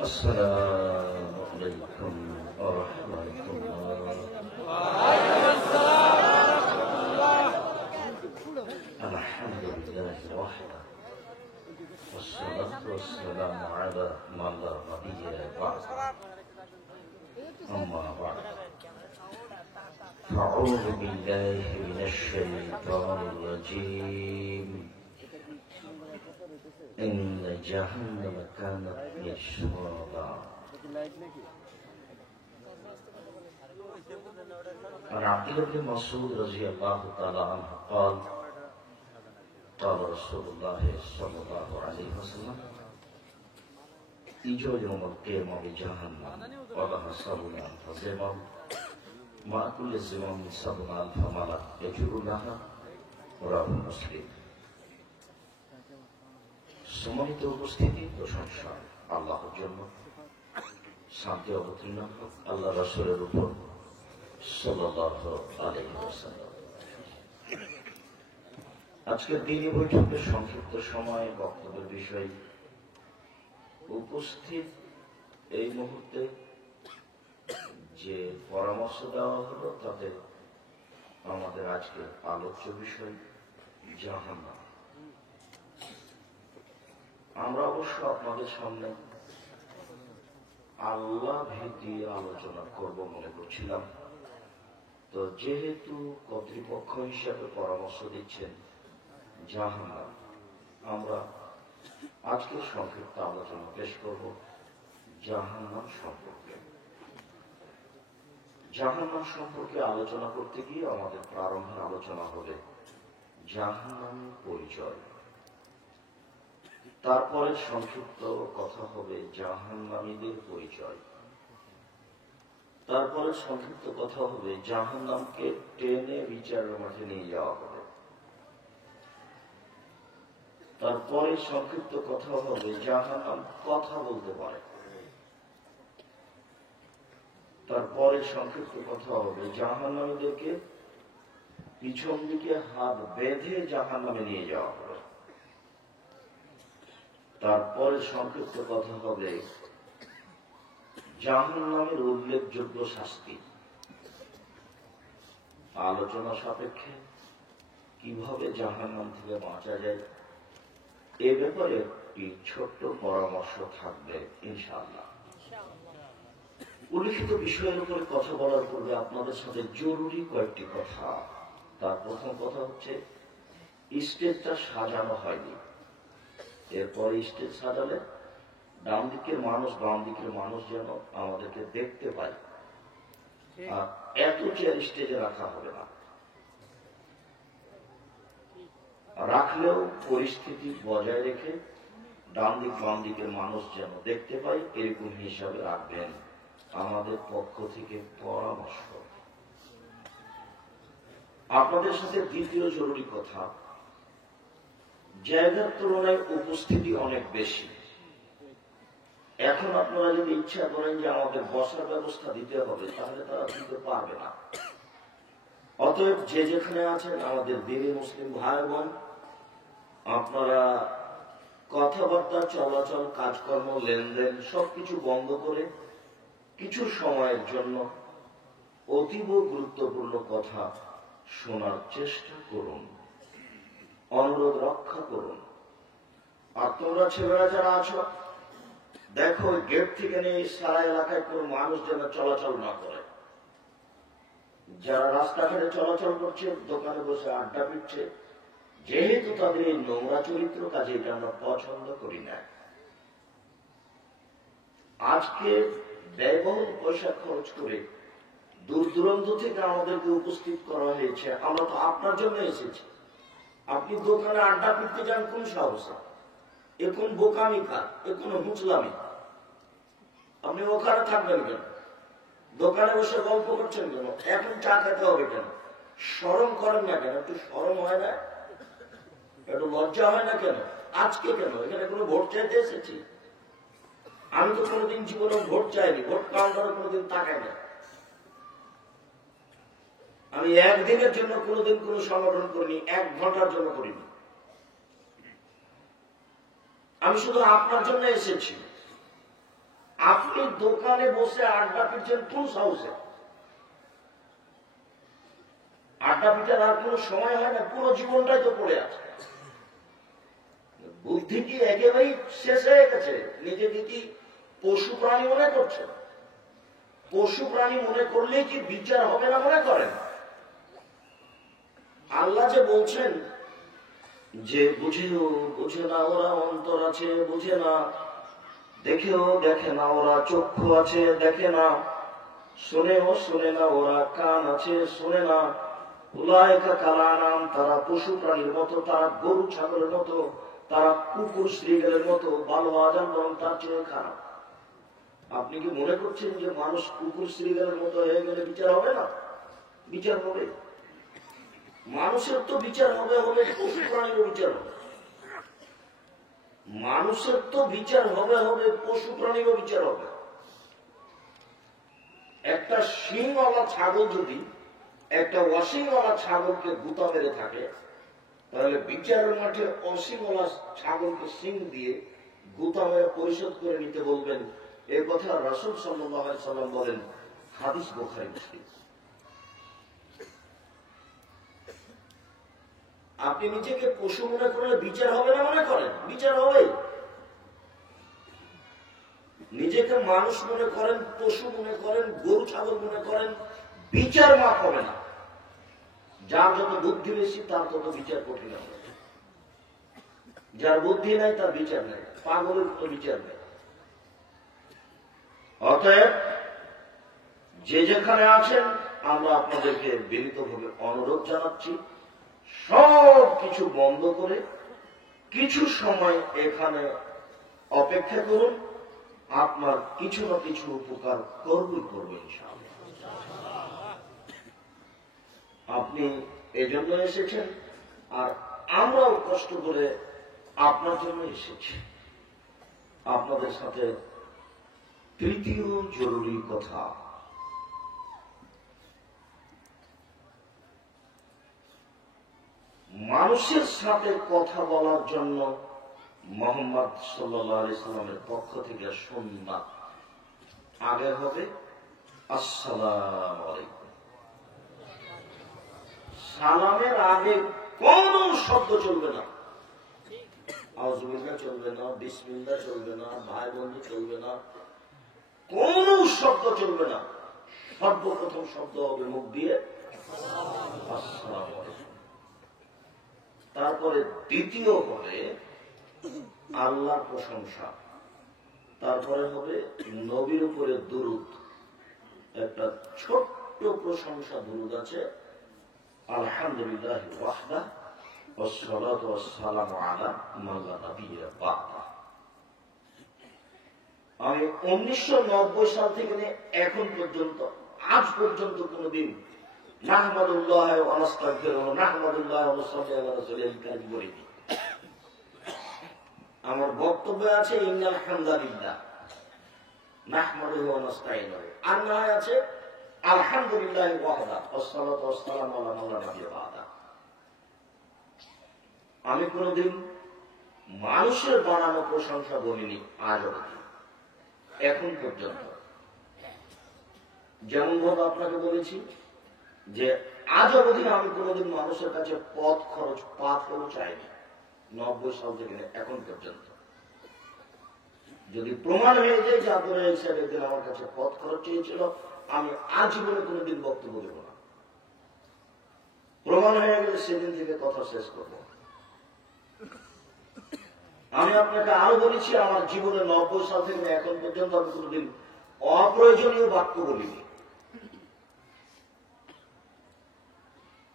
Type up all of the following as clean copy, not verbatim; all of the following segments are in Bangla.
السلام عليكم ورحمة الله. الحمد لله وحده والصلاة والسلام على من لا نبي بعد. أما بعد فأعوذ بالله من الشيطان الرجيم. إن جهنم كانت مرصادا. عن عبد الله بن مسعود رضي الله تعالى عنه قال قال رسول الله صلى الله عليه وسلم يجوا يوم القيامة بجهنم ولها 70,000 زمام مع كل زمام 70,000 ملك يجر لها. رواه مسلم. সম্মানিত উপস্থিতি, প্রশংসা আল্লাহর জন্য, শান্তি অবতীর্ণ হোক আল্লাহ রাসূলের উপর সাল্লাল্লাহু আলাইহি ওয়াসাল্লাম। আজকের দিনই বৈঠকের সংক্ষিপ্ত সময়ে বক্তব্যের বিষয় উপস্থিত এই মুহূর্তে যে পরামর্শ দেওয়া হলো তাতে আমাদের আজকের আলোচ্য বিষয় জাহান্নাম। আমরা অবশ্য আপনাদের সামনে আল্লাহ ভীতি আলোচনা করব মনে করছিলাম, তো যেহেতু কর্তৃপক্ষ হিসাবে পরামর্শ দিচ্ছেন জাহান্নাম, আমরা আজকে সংক্ষিপ্ত আলোচনা পেশ করব জাহান্নাম সম্পর্কে। জাহান্নাম সম্পর্কে আলোচনা করতে গিয়ে আমাদের প্রারম্ভের আলোচনা হবে জাহান্নামের পরিচয়, তারপরে সংক্ষিপ্ত কথা হবে জাহান্নামীদের পরিচয়, তারপরে সংক্ষিপ্ত কথা হবে জাহান্নামকে টেনে বিচারের মাঠে নিয়ে যাওয়া হবে, তারপরে সংক্ষিপ্ত কথা হবে জাহান্নাম কথা বলতে পারে, তারপরে সংক্ষিপ্ত কথা হবে জাহান্নামীদেরকে পিছন দিকে হাত বেঁধে জাহান্নামে নিয়ে যাওয়া হবে, তারপরে সংক্ষিপ্ত কথা হবে জাহান্নামের উল্লেখযোগ্য শাস্তি। আলোচনা সাপেক্ষে কিভাবে জাহান্নাম থেকে বাঁচা যায় এ ব্যাপারে একটি ছোট্ট পরামর্শ থাকবে ইনশাআল্লাহ। উল্লিখিত বিষয়ের উপরে কথা বলার পূর্বে আপনাদের সাথে জরুরি কয়েকটি কথা। তার প্রথম কথা হচ্ছে স্টেজটা সাজানো হয়নি। এরপরে স্টেজ সাজালে ডান দিকের মানুষ বাম দিকের মানুষ যেন আমাদেরকে দেখতে পায়, আর এত চেয়ার স্টেজে রাখা হবে না, রাখলেও পরিস্থিতি বজায় রেখে ডান দিক বাম দিকের মানুষ যেন দেখতে পায় এরকম হিসাবে রাখবেন, আমাদের পক্ষ থেকে পরামর্শ। আপনাদের সাথে দ্বিতীয় জরুরি কথা, জায়গার তুলনায় উপস্থিতি অনেক বেশি। এখন আপনারা যদি ইচ্ছা করেন যে আমাদের বসার ব্যবস্থা দিতে হবে, তাহলে তারা দিতে পারবে না। অতএব যে যেখানে আছেন আমাদের দিনী মুসলিম ভাই বোন, আপনারা কথাবার্তা চলাচল কাজকর্ম লেনদেন সবকিছু বন্ধ করে কিছু সময়ের জন্য অতীব গুরুত্বপূর্ণ কথা শোনার চেষ্টা করুন, অনুরোধ রক্ষা করুন। আর তোমরা ছেলেরা যারা আছো, দেখো গেট থেকে নিয়ে সারা এলাকায় কোন মানুষ যেন চলাচল না করে। যারা রাস্তাঘাটে চলাচল করছে, দোকানে বসে আড্ডা পিটছে, যেহেতু তাদের এই নোংরা চরিত্র, কাজে এটা আমরা পছন্দ করি না। আজকে ব্যয়বহুল পয়সা খরচ করে দূর দূরান্ত থেকে আমাদেরকে উপস্থিত করা হয়েছে, আমরা তো আপনার জন্য এসেছি। আপনি দোকানে আড্ডা পিটতে যান কোন সাহসে? এ কোন বোকামি কাজ, এ কোন মুচলামি? আপনি ওখানে থাকবেন কেন? দোকানে বসে গল্প করছেন কেন? এখন চা খেতে হবে কেন? শরম করেন না কেন? একটু শরম হয় না? একটু লজ্জা হয় না কেন? আজকে কেন? এখানে কোনো ভোট চাইতে এসেছি? আমি তো কোনোদিন জীবনে ভোট চাইনি, ভোট কাউন্টারে কোনোদিন তাকাই না। আমি একদিনের জন্য কোনোদিন কোন সংগঠন করিনি, 1 ঘন্টার জন্য করিনি। আমি শুধু আপনার জন্য এসেছি। আপনি দোকানে বসে আড্ডা পিটছেন কোন সাহসে? আড্ডা পিটার আর কোন সময় হয় না, পুরো জীবনটাই তো পড়ে আছে। বুদ্ধি কি একেবারেই শেষ হয়ে গেছে? নিজেকে কি পশু প্রাণী মনে করছে? পশু প্রাণী মনে করলে কি বিচার হবে না মনে করেন? আল্লাহ যে বলছেন যে বুঝেও বুঝে না ওরা, অন্তর আছে বুঝে না, দেখেও দেখে না ওরা, চক্ষু আছে দেখে না, শোনেও শোনে না ওরা, কান আছে শোনে না। উলাইকা কালানাম, তারা পশু প্রাণীর মতো, তারা গরু ছাগলের মতো, তারা কুকুর শ্রীগালের মতো, ভালো আজান বরং তার চেয়ে খারাপ। আপনি কি মনে করছেন যে মানুষ কুকুর শ্রীগালের মতো হয়ে গেলে বিচার হবে না? বিচার হবে। মানুষের তো বিচার হবে, হলে পশু প্রাণীরও বিচার হবে। মানুষের তো বিচার হবে, পশু প্রাণীরও বিচার হবে। একটা শিংওয়ালা ছাগল যদি একটা অশিংওয়ালা ছাগলকে গুতা মেরে থাকে, তাহলে বিচারের মাঠে অশিংওয়ালা ছাগলকে শিং দিয়ে গুতা মেরে পরিশোধ করে নিতে বলবেন। এ কথা রাসূল সাল্লাল্লাহু আলাইহি সাল্লাম বলেন, হাদিস বুখারী মুসলিম। আপনি নিজেকে পশু মনে করলে বিচার হবে না মনে করেন? বিচার হবে। নিজেকে মানুষ মনে করেন, পশু মনে করেন, গরু ছাগল মনে করেন, বিচার মাপ হবে না। যার যত বুদ্ধি বেশি তার তত বিচার কঠিন হবে। যার বুদ্ধি নাই তার বিচার নেই, পাগলের তো বিচার নেই। অতএব যে যেখানে আছেন, আমরা আপনাদেরকে বিনীতভাবে অনুরোধ জানাচ্ছি, সব কিছু বন্ধ করে কিছু সময় এখানে অপেক্ষা করুন। আপনার কিছু না কিছু উপকার করবে ইনশাআল্লাহ। আপনি এজন্য এসেছেন, আর আমরাও কষ্ট করে আপনার জন্য এসেছি। আপনাদের সাথে তৃতীয় জরুরি কথা, মানুষের সাথে কথা বলার জন্য মুহাম্মদ সাল্লাল্লাহু আলাইহি সাল্লামের পক্ষ থেকে সুন্নাত আগে হবে আসসালামু আলাইকুম। সালামের আগে কোন শব্দ চলবে না। আউযুবিল্লাহ চলবে না, বিসমিল্লাহ চলবে না, ভাই বন্ধু চলবে না, কোন শব্দ চলবে না। সর্বপ্রথম শব্দ হবে মুখ দিয়ে আসসালামু আলাইকুম। তারপরে দ্বিতীয় হবে আল্লাহর প্রশংসা, তারপরে হবে নবীর উপরে দুরূদ। একটা ছোট্ট প্রশংসা দুরূদ আছে, আলহামদুলিল্লাহি ওয়াহদাহ ওয়াসসালাতু ওয়াসসালামু আলা মান লা নাবিয়্যা বা'দাহ। আমি 1990 সাল থেকে এখন পর্যন্ত, আজ পর্যন্ত কোনদিন নাহমাদুল্লাহ ওয়া নাস্তাগফিরুহু নাহমাদুল্লাহ ওয়া নাসাল্লি আলা রাসূলিল কারীম বলিনি। আমার বক্তব্য আছে ইন্নাল হামদালিল্লাহ নাহমাদুহু ওয়া নাস্তাঈনুহু, আর না আছে আলহামদুলিল্লাহি ওয়াহদা ওয়াসসালাতু ওয়াসসালামু আলা মান লা নাবিয়্যা বা'দা। আমি কোনদিন মানুষের বানানো প্রশংসা বলিনি আজ অবধি, এখন পর্যন্ত। যেমন ভাবে আপনাকে বলেছি যে আজ অবধি আমি কোনদিন মানুষের কাছে পথ খরচ পাথরও চাইনি, 90 সাল থেকে এখন পর্যন্ত। যদি প্রমাণ হয়ে যায় যে আপনারা এই সাহেব একদিন আমার কাছে পথ খরচ চেয়েছিল, আমি আজীবনে কোনদিন বক্তব্য দেব না। প্রমাণ হয়ে গেলে সেদিন থেকে কথা শেষ করব। আমি আপনাকে আরো বলেছি, আমার জীবনে 90 সাল থেকে এখন পর্যন্ত আমি কোনদিন অপ্রয়োজনীয় বাক্য বলিনি।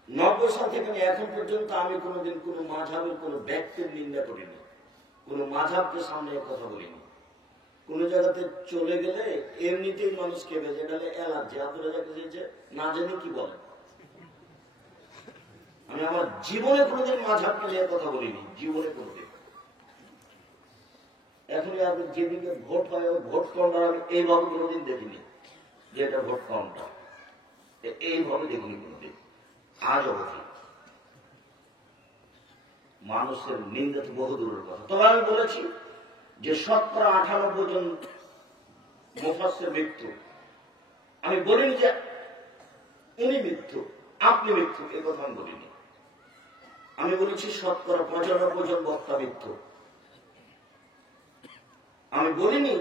90 সাল থেকে এখন পর্যন্ত আমি কোনদিন কোন মাযহাবের কোন ব্যক্তির নিন্দা করিনি, কোন মাযহাবকে সামনে কথা বলিনি। কোন জায়গাতে চলে গেলে এমনিতেই মানুষ কেঁপে যায়, এটা অ্যালার্জি। আপনারা যাকে না জানি কি বলেন। আমি আমার জীবনে কোনদিন মাযহাবকে নিয়ে কথা বলিনি, জীবনে কোনদিন। এখন আপনি যেদিকে ভোট হয় ওই ভোট কাউন্টার আমি এইভাবে কোনোদিন দেখিনি যে এটা ভোট কাউন্টার, এইভাবে দেখিনি কোনোদিন আজ অবধি। মানুষের নিন্দা তো বহু দূরের কথা। তবে আমি বলেছি যে 98% জন মুফাসসির মৃত্যু। আমি বলিনি যে উনি মৃত্যু, আপনি মৃত্যু, এই কথা আমি বলিনি। আমি বলেছি 95% জন বক্তা মৃত্যু। আমি বলিনি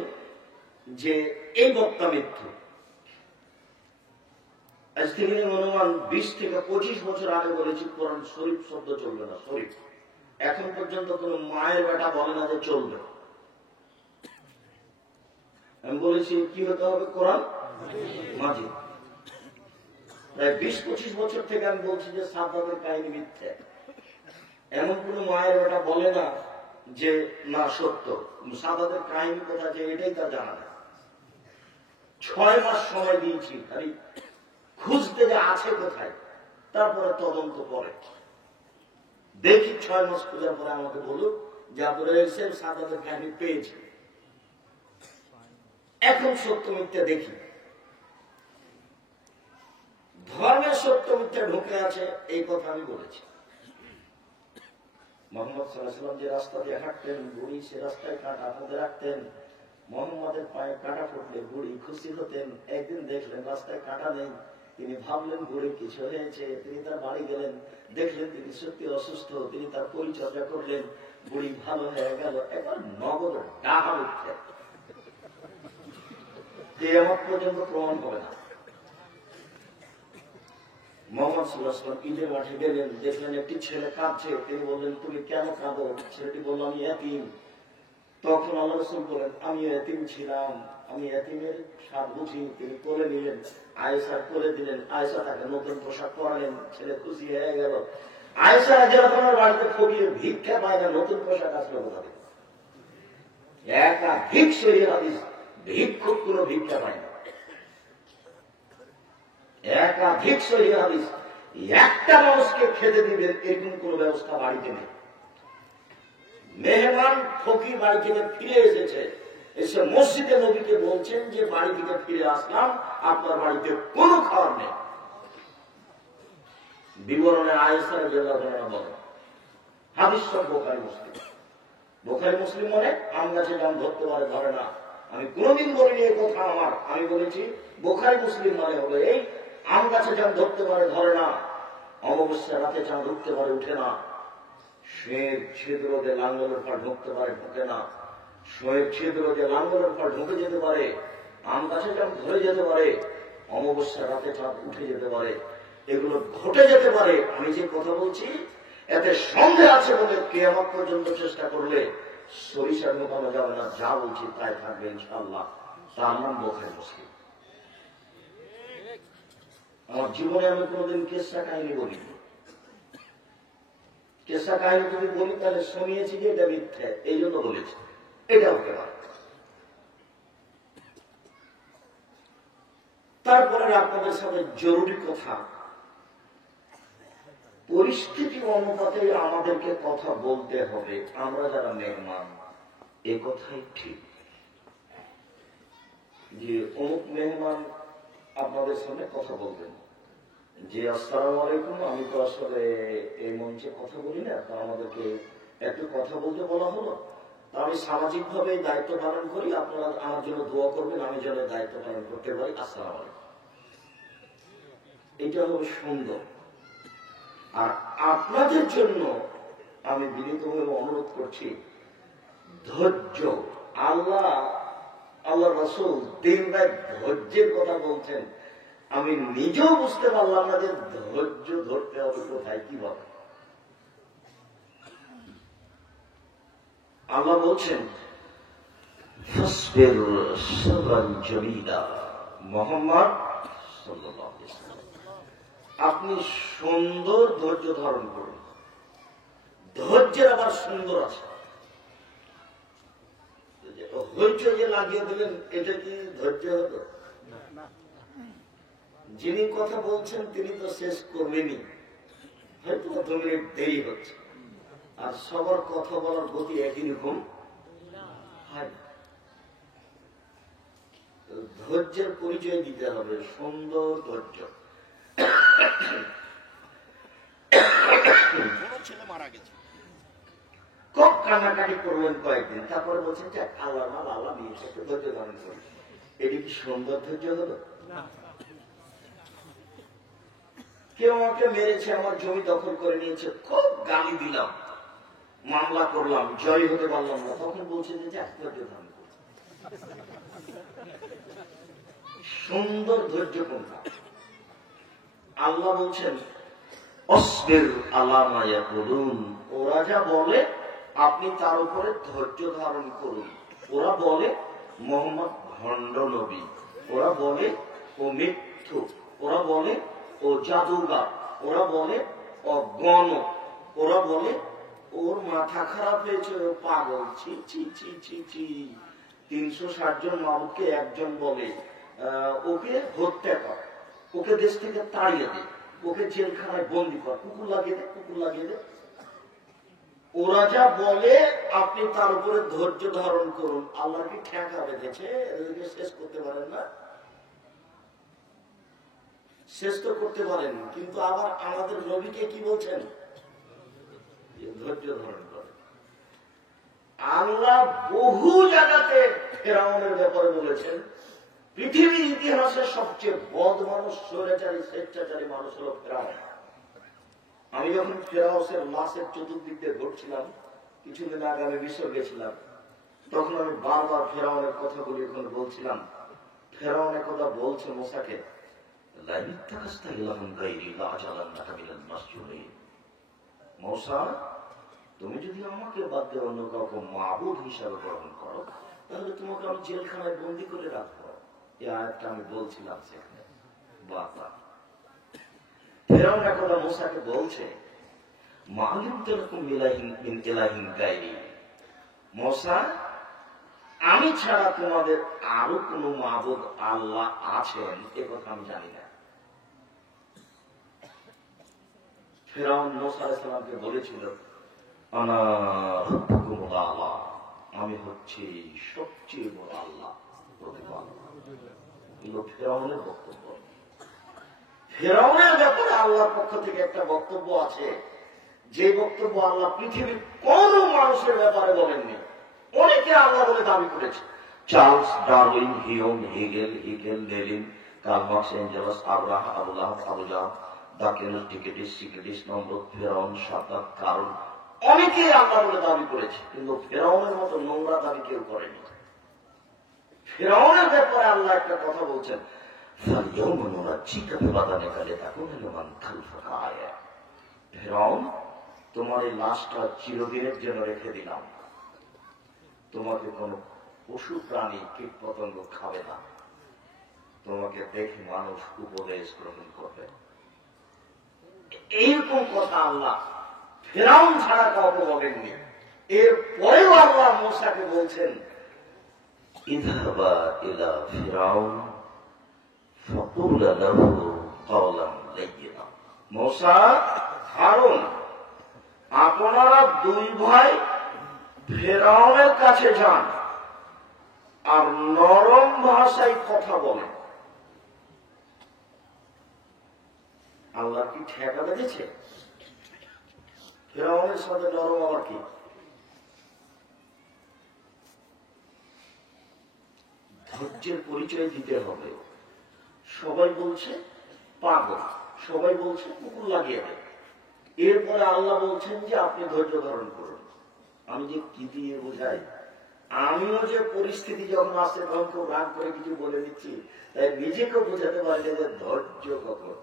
যে এই বক্তা মৃত্যু। আজ থেকে অনুমান 20 থেকে 25 বছর আগে বলেছি কোরআন শরীফ শব্দ চলবে না, শরীফ। এখন পর্যন্ত কোন মায়ের বেটা বলে না যে চলবে। আমি বলেছি কি হতে হবে, কোরআন মাজিদ। প্রায় 20-25 বছর থেকে আমি বলছি যে সাদ্দাতের কাহিনী মিথ্যে। এমন কোন মায়ের বেটা বলে না যে না সত্য। সাদ্দাতের কাহিনী কোথা, যে এটাই তা জানা না। 6 মাস সময় দিয়েছি খালি খুঁজতে যে আছে কোথায়, তারপরে তদন্ত করে দেখি। 6 মাস খোঁজার পরে আমাকে বলুক যে আপনারা এসে সাদ্দাতের কাহিনী পেয়েছে। এখন সত্য মিথ্যা দেখি। ধর্মের সত্য মিথ্যা ঢুকে আছে, এই কথা আমি বলেছি। মোহাম্মদ সাল্লাল্লাহু আলাইহি ওয়াসাল্লাম যে রাস্তা দিয়ে হাঁটতেন, বুড়ি সে রাস্তায় কাঁটা হাতে রাখতেন। মোহাম্মদের পায়ে কাঁটা ফুটলে বুড়ি খুশি হতেন। একদিন দেখলেন রাস্তায় কাঁটা নেই, তিনি ভাবলেন বুড়ি কিছু হয়েছে। তিনি তার বাড়ি গেলেন, দেখলেন তিনি সত্যি অসুস্থ। তিনি তার পরিচর্যা করলেন, বুড়ি ভালো হয়ে গেল। একবার নগদ ডাহা উঠতে কিয়ামত পর্যন্ত প্রমাণ হবে না। মোহাম্মদ সাল্লাল্লাহু আলাইহি ওয়াসাল্লাম ঈদের মাঠে গেলেন, দেখলেন একটি ছেলে কাঁদছে। তিনি বললেন তুমি কেন কাঁদো? ছেলেটি বলল আমি এতিম। তখন আল্লাহ রাসূল বলেন আমি এতিম ছিলাম, আমি এতিমের স্বাদ বুঝি। তিনি কোলে নিলেন, আয়েশা কোলে দিলেন। আয়েশা তাকে নতুন পোশাক পরালেন, ছেলে খুশি হয়ে গেল। আয়েশা রাদিয়াল্লাহু আনহার বাড়িতে ফকির ভিক্ষা পায় না, নতুন পোশাক আসলো কোথা থেকে? একাধিক সহিহ হাদিস, ভিক্ষুক কোনো ভিক্ষা পায় না। একাধিক সহিহ হাদিস, একটা মানুষকে খেতে দিবেন এরকম কোন ব্যবস্থা বাড়িতে নেই। মেহমান ফকির বাড়ি থেকে ফিরে এসেছে, এসে মসজিদে নবীকে বলছেন যে বাড়ি থেকে ফিরে আসলাম, আপনার বাড়িতে কোনো খাবার নেই। বিবরণে আয়েশা রাদিয়াল্লাহু আনহা বলেন, হাদিস সব বুখারী মুসলিম। বুখারী মুসলিম মানে আম গাছে জাম ধরতে পারে, ধরে না। আমি কোনদিন বলিনি এই কথা আমার। আমি বলেছি বুখারী মুসলিম মানে হলো এই আম গাছে চাঁদ ধরতে পারে, ধরে না। অমাবস্যা রাতে চাঁদ উঠতে পারে, উঠে না। শোয়ের ছিদ্র দিয়ে লাঙ্গলের পা ঢুকতে পারে, ঢুকে না। শোয়ের ছিদ্র দিয়ে লাঙ্গলের পা ঢুকে যেতে পারে, আম গাছে চাঁদ ধরে যেতে পারে, অমাবস্যা রাতে চাঁদ উঠে যেতে পারে, এগুলো ঘটে যেতে পারে। আমি যে কথা বলছি এতে সন্দেহ আছে বলে কিয়ামত পর্যন্ত চেষ্টা করলে সরিষার মোকানো যাবে না। যা বলছি তাই থাকবে ইনশাআল্লাহ। তার নাম বুখারী মুসলিম। আমার জীবনে আমি কোনোদিন কেসা কাহিনী বলিনি। কেসা কাহিনী যদি বলি তাহলে শুনিয়েছি যে এটা মিথ্যে, এই জন্য বলেছি। এটা হতে পারে। তারপরে আপনাদের সাথে জরুরি কথা, পরিস্থিতি অনুপাতে আমাদেরকে কথা বলতে হবে। আমরা যারা মেহমান, এ কথাই ঠিক যে অমুক মেহমান আপনাদের সামনে কথা বলবেন যে আসসালামু আলাইকুম, আমি তো আসলে এই মঞ্চে কথা বলি না, তা আমাদেরকে একটু কথা বলতে বলা হলো। তা আমি সামাজিক ভাবে দায়িত্ব পালন করি, আপনারা আমার জন্য দোয়া করবেন আমি যেন দায়িত্ব পালন করতে পারি। আসসালামু আলাইকুম, এটা হবে সুন্দর। আর আপনাদের জন্য আমি বিনীতভাবে অনুরোধ করছি ধৈর্য। আল্লাহ রাসূল দিন রাত ধৈর্যের কথা বলছেন। আমি নিজেও বুঝতে পারলাম না যে ধৈর্য ধরতে হবে কোথায়, কিভাবে। আল্লাহ বলছেন ফাসবির সাবরান জামিলা, মুহাম্মদ সাল্লাল্লাহু আলাইহি ওয়াসাল্লাম আপনি সুন্দর ধৈর্য ধারণ করুন। ধৈর্যের আবার সুন্দর আছে। ধৈর্য যে লাগিয়ে দিলেন এটা কি ধৈর্য হতো? যিনি কথা বলছেন তিনি তো শেষ করবেনই, হয়তো 2 মিনিট দেরি হচ্ছে। আর সবার কথা বলার গতি একই রকম হয়। ধৈর্যের পরিচয় দিতে হবে, সুন্দর ধৈর্য। ছেলে মারা গেছে, খুব কান্নাকাটি করবেন কয়েকদিন, তারপরে বলছেন যে আল্লাহ মাল আল্লাহ নিয়ে একটু ধৈর্য ধারণ করি। এটি কি সুন্দর ধৈর্য হলো? কেউ আমাকে মেরেছে, আমার জমি দখল করে নিয়েছে, খুব গালি দিলাম, মামলা করলাম, জয় হতে পারলাম না, তখন বলছে যে ধৈর্য ধারণ করছে। সুন্দর ধৈর্য কোনটা? আল্লাহ বলছেন অসবির আলা মা ইয়াকুলুন, ওরা যা বলে আপনি তার উপরে ধৈর্য ধারণ করুন। ওরা বলে মোহাম্মদ ভণ্ড নবী, ওরা বলে ও মিথ্যু, ওরা বলে ও জাদুগার, ওরা বলে ও গণক, ওরা বলে ওর মাথা খারাপ হয়েছে, ও পাগল। ছি ছি ছি ছি ছি। 360 জন মাবুদকে একজন বলে ওকে হত্যা কর, ওকে দেশ থেকে তাড়িয়ে দে, ওকে জেলখানায় বন্দি কর, কুকুর লাগিয়ে দে, কুকুর লাগিয়ে দে। ওরা যা বলে আপনি তার উপরে ধৈর্য ধারণ করুন। আল্লাহ কি ঠেকা বেঁধেছে? এদেরকে শেষ করতে পারেন না? শেষ তো করতে পারেন, কিন্তু আবার আমাদের নবীকে কি বলছেন? ধৈর্য ধারণ করে। আল্লাহ বহু জায়গাতে ফেরাউনের ব্যাপারে বলেছেন পৃথিবীর ইতিহাসের সবচেয়ে বদ মানুষ, স্বৈরাচারী, স্বেচ্ছাচারী মানুষ হল ফেরাউন। আমি যখন ফেরাউনের লাশের চতুর্দিক দিয়ে ঘুরছিলাম, কিছুদিন আগে আমি মিশর গেছিলাম, তখন আমি বারবার ফেরাউনের কথাগুলি এখন বলছিলাম। ফেরাউন কথা বলছে মুসাকে, মূসা, তুমি যদি আমাকে বাদ দিয়ে অন্য কাউকে মাবুদ হিসাবে গ্রহণ করো, তাহলে তোমাকে আমি জেলখানায় বন্দি করে রাখবো। এই আয়াতটা আমি বলছিলাম সেখানে বারবার। ফেরাউন কথা মূসাকে বলছে, মূসা, আমি ছাড়া তোমাদের আরো কোন মাবুদ আল্লাহ আছেন এ কথা আমি জানি না। ফেরাউন মূসা আলাইহিস সালামকে বলেছিল, আনা রাব্বুকুমুল আ'লা, আমি হচ্ছি সবচেয়ে বড় আল্লাহ, প্রতিপালক। এগুলো ফেরাউনের বক্তব্য। ফেরাউনের ব্যাপারে আল্লাহর পক্ষ থেকে একটা বক্তব্য আছে, যে বক্তব্য আল্লাহ পৃথিবীর কোন মানুষের ব্যাপারে বলেননি। অনেকে আল্লাহ বলে দাবি করেছে। Charles Darwin, Hume, Hegel, Lenin, Karl Marx, Engels, Abraham, আবুলাহ, আবুজাহ, দাকিয়ানুস, টিকেটিস, সিকেটিস, নমরুদ, ফেরাউন, সাদ্দাত, কারণ অনেকেই আল্লাহ বলে দাবি করেছে, কিন্তু ফেরাউনের মতো নোংরা দাবি কেউ করেনি। ফেরাউনের ব্যাপারে আল্লাহ একটা কথা বলছেন, ফেরাউন, তোমার এই লাশটা চিরদিনের জন্য রেখে দিলাম, তোমাকে কোন পশু প্রাণী কীট পতঙ্গ খাবে না, তোমাকে দেখে মানুষ উপদেশ গ্রহণ করবে। এইরকম কথা আল্লাহ ফেরাউন ছাড়া কাউকে বলেননি। এরপরেও আল্লাহ মূসাকে বলছেন, ইযহাবা ইলা ফিরাউন ফাকুলা লাহু কাওলান লাইয়িনা। মূসা, হারুন, আপনারা দুই ভাই ফেরাউনের কাছে যান আর নরম ভাষায় কথা বলেন। আল্লাহ কি ঠেকা বেঁধেছে? ফেরাউনের সাথে নরম আবার কি? ধৈর্যের পরিচয় দিতে হবে। সবাই বলছে পাগল, সবাই বলছে কুকুর লাগিয়ে দেয়। এরপরে আল্লাহ বলছেন যে আপনি ধৈর্য ধারণ করুন। আমি যে কি দিয়ে বোঝাই, আমিও যে পরিস্থিতি যখন আসছে তখন কেউ রাগ করে কিছু বলে দিচ্ছি, তাই নিজেকেও বোঝাতে পারি যে ধৈর্য কখন,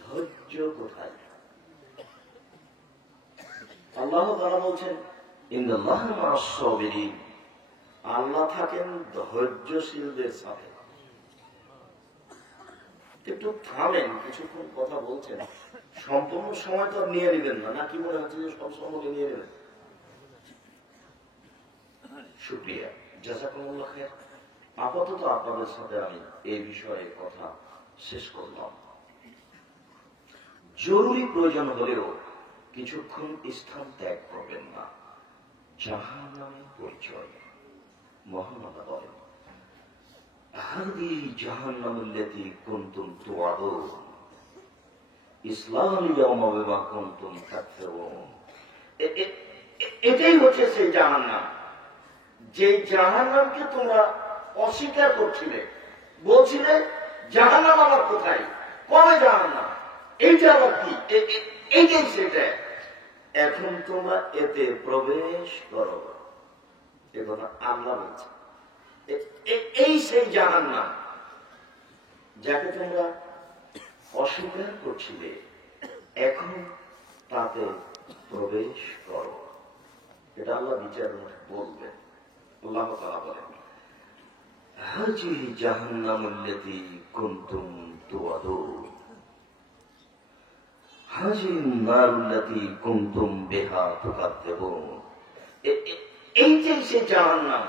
ধৈর্য কোথায়। আল্লাহ তাআলা বলছেন, ইন্নাল্লাহা মা'আস সাবিরিন, আল্লাহ থাকেন ধৈর্যশীলদের সাথে। একটু থামেন, কিছুক্ষণ কথা বলছেন, সম্পূর্ণ সময় তো নিয়ে নেবেন না, নাকি মনে হচ্ছে যে সব সময় নিয়ে নেবেন? শুকরিয়া, জাযাকুমুল্লাহ খায়র। আপাতত আপনাদের সাথে আমি এই বিষয়ে কথা শেষ করলাম। জরুরি প্রয়োজন হলেও কিছুক্ষণ স্থান ত্যাগ করবেন না। জাহান্নামের পরিচয় মহান আল্লাহ বলেন, হাদি জাহান্নামুল্লাতী কুনতুম তুআদুন ইসলাম ইয়াওমা বিমা কুনতুম তাকফুরুন। এটাই হচ্ছে সেই জাহান্নাম, যে জাহান্নামকে তোমরা অস্বীকার করছিলে, বলছিলে জাহান্নাম আবার কোথায়, কবে জাহান্নাম, এইটা আবার কি, এইটাই সেটা। এখন তোমরা এতে প্রবেশ করো, এ কথা আল্লাহ বলছে। এই সেই জাহান্নাম যাকে তোমরা অস্বীকার করছিলে, এখন তাতে প্রবেশ করো। এটা আল্লাহ বিচার বলবেন। আল্লাহ তাআলা বলেন, হাজিহি জাহান্নামুল্লাতী কুনতুম তুআদুন, হাজিহিন নারুল্লাতী কুনতুম বিহা তুকাদ্দিবুন। এই যে সে জাহান্নাম,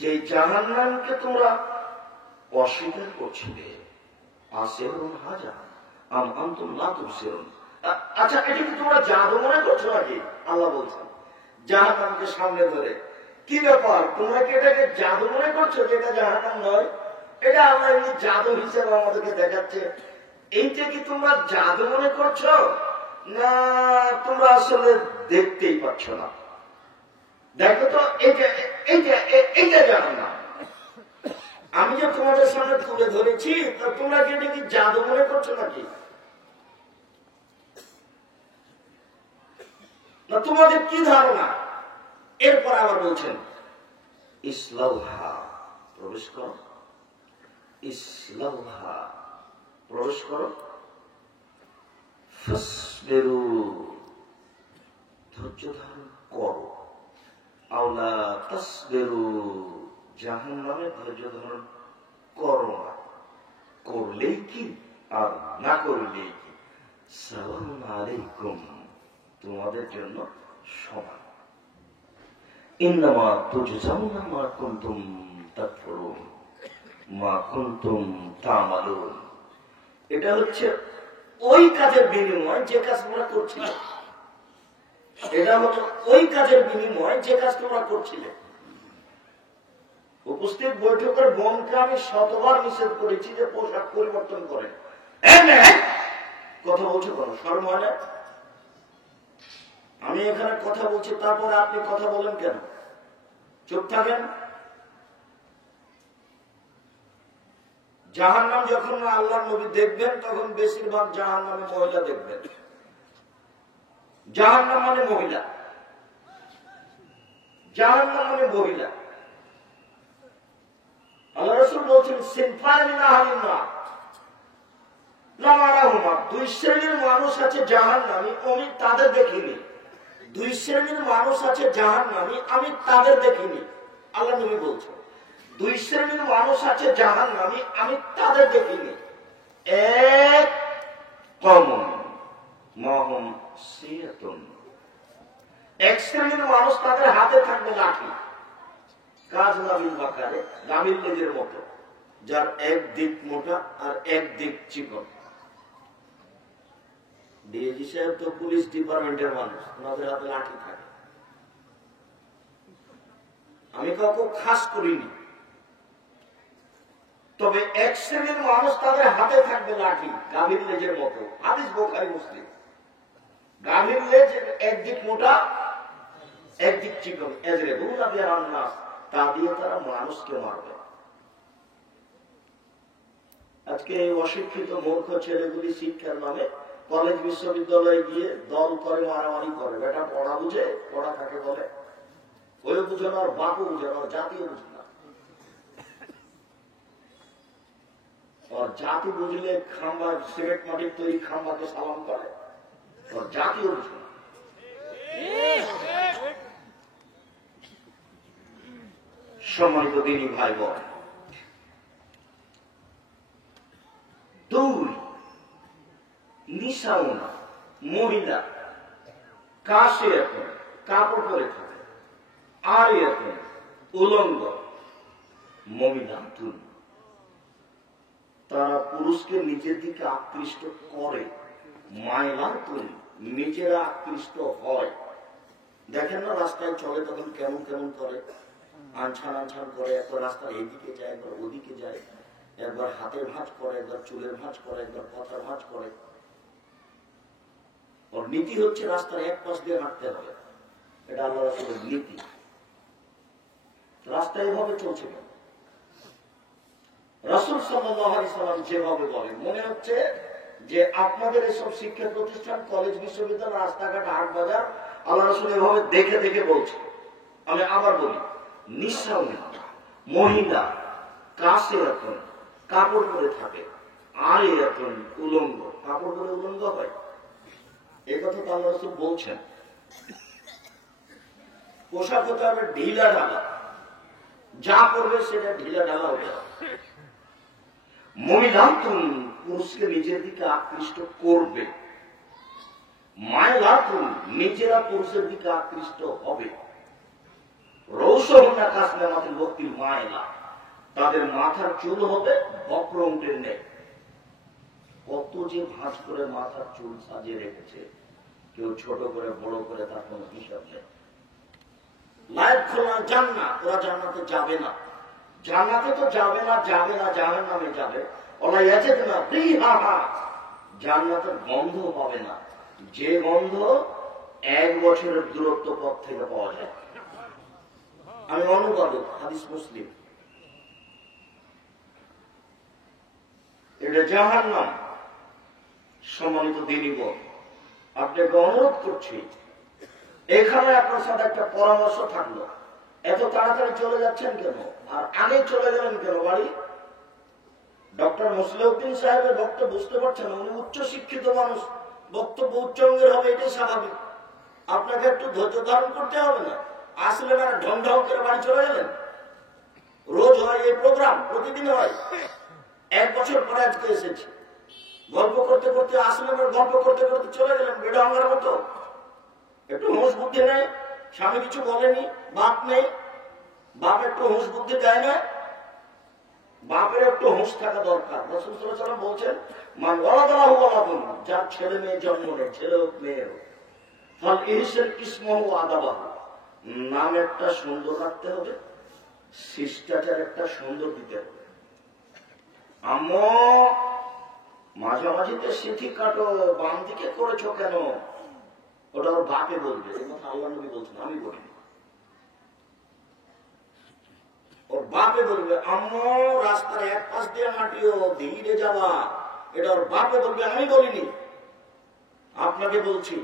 যে জাহান্নামকে তোমরা অস্বীকার করছিলে। আসিরুন হাজা আম আনতুম লা তুবসিরুন। আচ্ছা, এটা কি তোমরা জাদু মনে করছো নাকি? আল্লাহ বলছেন জাহান্নামকে সামনে ধরে, কি ব্যাপার, তোমরা কি এটাকে জাদু মনে করছো যে এটা জাহান্নাম নয়? এটা আমরা এমনি জাদু হিসেবে আমাদেরকে দেখাচ্ছে, এইটা কি তোমরা জাদু মনে করছো, না তোমরা আসলে দেখতেই পাচ্ছ না? দেখো তো, এইটা জাহান্নাম আমি যে তোমাদের সামনে তুলে ধরেছি, তোমরা কি এটা কি জাদু মনে করছো নাকি? না তোমাদের কি ধারণা? এরপর আবার বলছেন ইসলাউহা, প্রবেশ করো, ইসলাউহা, প্রবেশ করো, ফাসবিরু, ধৈর্য ধারণ করো, আওলা তাসবিরু, জাহান্নামে ধৈর্য ধারণ করো না, করলেই কি আর না করলেই কি, সালামুন আলাইকুম, তোমাদের জন্য সমান। ইন্নামা তুজজাউনা মা কুনতুম তাকফুরুন মা কুনতুম তা'মালুন। এটা হচ্ছে ওই কাজের বিনিময় যে কাজ তোমরা করছিলে। এটা হলো ওই কাজের বিনিময় যে কাজ তোমরা করছিলে। উপস্থিত বৈঠকের বোনকে আমি শতবার নিষেধ করেছি যে পোশাক পরিবর্তন করে। কথা বলছো কেন? শরম হয় না? আমি এখানে কথা বলছি, তারপরে আপনি কথা বলেন কেন? চুপ থাকেন। জাহান্নাম যখন আল্লাহর নবী দেখবেন, তখন বেশিরভাগ জাহান্নামে মহিলা দেখবেন। জাহান্নাম মানে মহিলা, জাহান্নাম মানে মহিলা। আল্লাহ রাসূল বলছেন সিনফানি মিন আহলিন নার লা আরাহুমা, দুই শ্রেণীর মানুষ আছে জাহান্নামী, আমি তাদের দেখিনি। দুই শ্রেণীর মানুষ আছে জাহান্নামী, আমি তাদের দেখিনি। আল্লাহ নবী বলছেন দুই শ্রেণীর মানুষ আছে জাহান্নামী, আমি তাদের দেখিনি। এক কওমুন মাহুম সিয়াতুন, এক শ্রেণীর মানুষ তাদের হাতে থাকবে লাঠি, কাজ নাবিল বাকারে, গাভীর লেজের মতো, যার এক দিক মোটা আর এক দিক চিকন। ডিএজি সাহেব তো পুলিশ ডিপার্টমেন্টের মানুষ, ওনাদের হাতে লাঠি থাকে। আমি কাউকে খাস করিনি, তবে এক শ্রেণীর মানুষ তাদের হাতে থাকবে লাঠি, গাভীর লেজের মতো। হাদিস বুখারী মুসলিম। গাভীর লেজ একদিক মোটা একদিক চিকন, এজরিবুনা বিহান নাস, তা দিয়ে তারা মানুষকে মারবে। আজকে এই অশিক্ষিত মূর্খ ছেলেগুলি শিক্ষার নামে কলেজ বিশ্ববিদ্যালয়ে গিয়ে দল করে, মারামারি করে। বেটা পড়া বুঝে, পড়া কাকে বলে ওই বুঝে না, আর বাপও বুঝে না, জাতীয় বুঝে না। আর জাতি বুঝলে খাম্বা, সিমেন্ট মাটির তৈরি খাম্বাকে সালাম করে, আর জাতীয় বুঝে না। সম্মানিত দিনী ভাই বোন, দুই নিসাউনা, মহিলা কাশে এখন কাপড় পরে থাকে, আর এখন উলঙ্গ মহিলা তুল, তারা পুরুষকে নিজের দিকে আকৃষ্ট করে, মায়লা তুল, নিজেরা আকৃষ্ট হয়। দেখেন না রাস্তায় চলে তখন কেমন কেমন করে, আনছান আনছান করে, একবার রাস্তার এইদিকে যায়, একবার ওদিকে যায়, একবার হাতের ভাঁজ করে, একবার চুলের ভাঁজ করে, একবার কথার ভাঁজ করে। ওর নীতি হচ্ছে রাস্তার এক পাশ দিয়ে হাঁটতে হবে, এটা আল্লাহ রাসূলের নীতি। রাস্তায় এভাবে চলছে কেন? রাসূল সাল্লাল্লাহু আলাইহি সাল্লাম যেভাবে বলেন, মনে হচ্ছে যে আপনাদের এসব শিক্ষা প্রতিষ্ঠান, কলেজ, বিশ্ববিদ্যালয়, রাস্তাঘাট, হাট বাজার আল্লাহ রাসূল এভাবে দেখে দেখে বলছে। আমি আবার বলি, নিঃসা মহিলা কাছে এখন কাপড় পরে থাকে, আর এখন উলঙ্গ, কাপড় পরে উলঙ্গ হয়, এই কথা তো আল্লাহ রাসূল বলছেন। পোশাক হতে হবে ঢিলা ঢালা, যা করবে সেটা ঢিলা ঢালা হবে। মহিলা তুমি পুরুষকে নিজের দিকে আকৃষ্ট করবে, মায়েরা তুমি নিজেরা পুরুষের দিকে আকৃষ্ট হবে। রৌসহনা কাসমে মাতিল বক্তির মায়েরা, তাদের মাথার চুল হবে বক্র উটের নেই। কত যে ভাঁজ করে মাথার চুল সাজিয়ে রেখেছে, কেউ ছোট করে বড় করে, তার কোন হিসাব নেই। লাইট খোলা জান্নাত, ওরা জান্নাতে যাবে না, জান্নাতে তো যাবে না, যাবে না, জাহান্নামে যাবে। ওরা ইয়াজেদ না রিহাহা, জান্নাতের গন্ধ পাবে না, যে গন্ধ 1 বছরের দূরত্ব পথ থেকে পাওয়া যায়। আমি অনুবাদক, হাদিস মুসলিম। এটা জাহান্নাম। সম্মানিত দিনীগণ, আপনাকে অনুরোধ করছি, এখানে আপনার সাথে একটা পরামর্শ থাকলো। এত তাড়াতাড়ি চলে যাচ্ছেন কেন, আর আগে চলে গেলেন কেন বাড়ি? ডক্টর মুসলিউদ্দিন সাহেবের বক্তব্য বুঝতে পারছেন, উনি উচ্চ শিক্ষিত মানুষ, বক্তব্য উচ্চাঙ্গের হবে, এটাই স্বাভাবিক। আপনাকে একটু ধৈর্য ধারণ করতে হবে না? আসলেন আর ঢং ঢং করে বাড়ি চলে গেলেন। রোজ হয় এই প্রোগ্রাম, প্রতিদিন হয়। 1 বছর পরে আজকে এসেছি, গল্প করতে করতে আসলেন আর গল্প করতে করতে চলে গেলেন বেঢঙ্গার মতো। একটু হুঁশ বুদ্ধি নেই, স্বামী কিছু বলেনি, বাপ নেই, বাপ একটু হুঁশ বুদ্ধি দেয় না? বাপের একটু হুঁশ থাকা দরকার। রাসূল সাল্লাল্লাহু আলাইহি ওয়াসাল্লাম বলছেন, মান ওয়ালাদাহু ওয়ালাদুন, যার ছেলে মেয়ে জন্ম নেয়, ছেলে হোক মেয়ে হোক, ফাল ইহসান ইসমহু আদাবাহু, নাম একটা সুন্দর রাখতে হবে, শিষ্টাচার একটা সুন্দর দিতে হবে। আম্মু মাঝামাঝিতে সিঁথি কাটো, বাম দিকে করেছো কেন? ওটা ওর বাপে বলবে, এই কথা আল্লাহ নবী বলছেন, আমি বলিনি। ওর বাপে বলবে, আম্মু রাস্তার এক পাশ দিয়ে হাঁটিও, ধীরে যাওয়া, এটা ওর বাপে বলবে, আমি বলিনি। আপনাকে বলছি,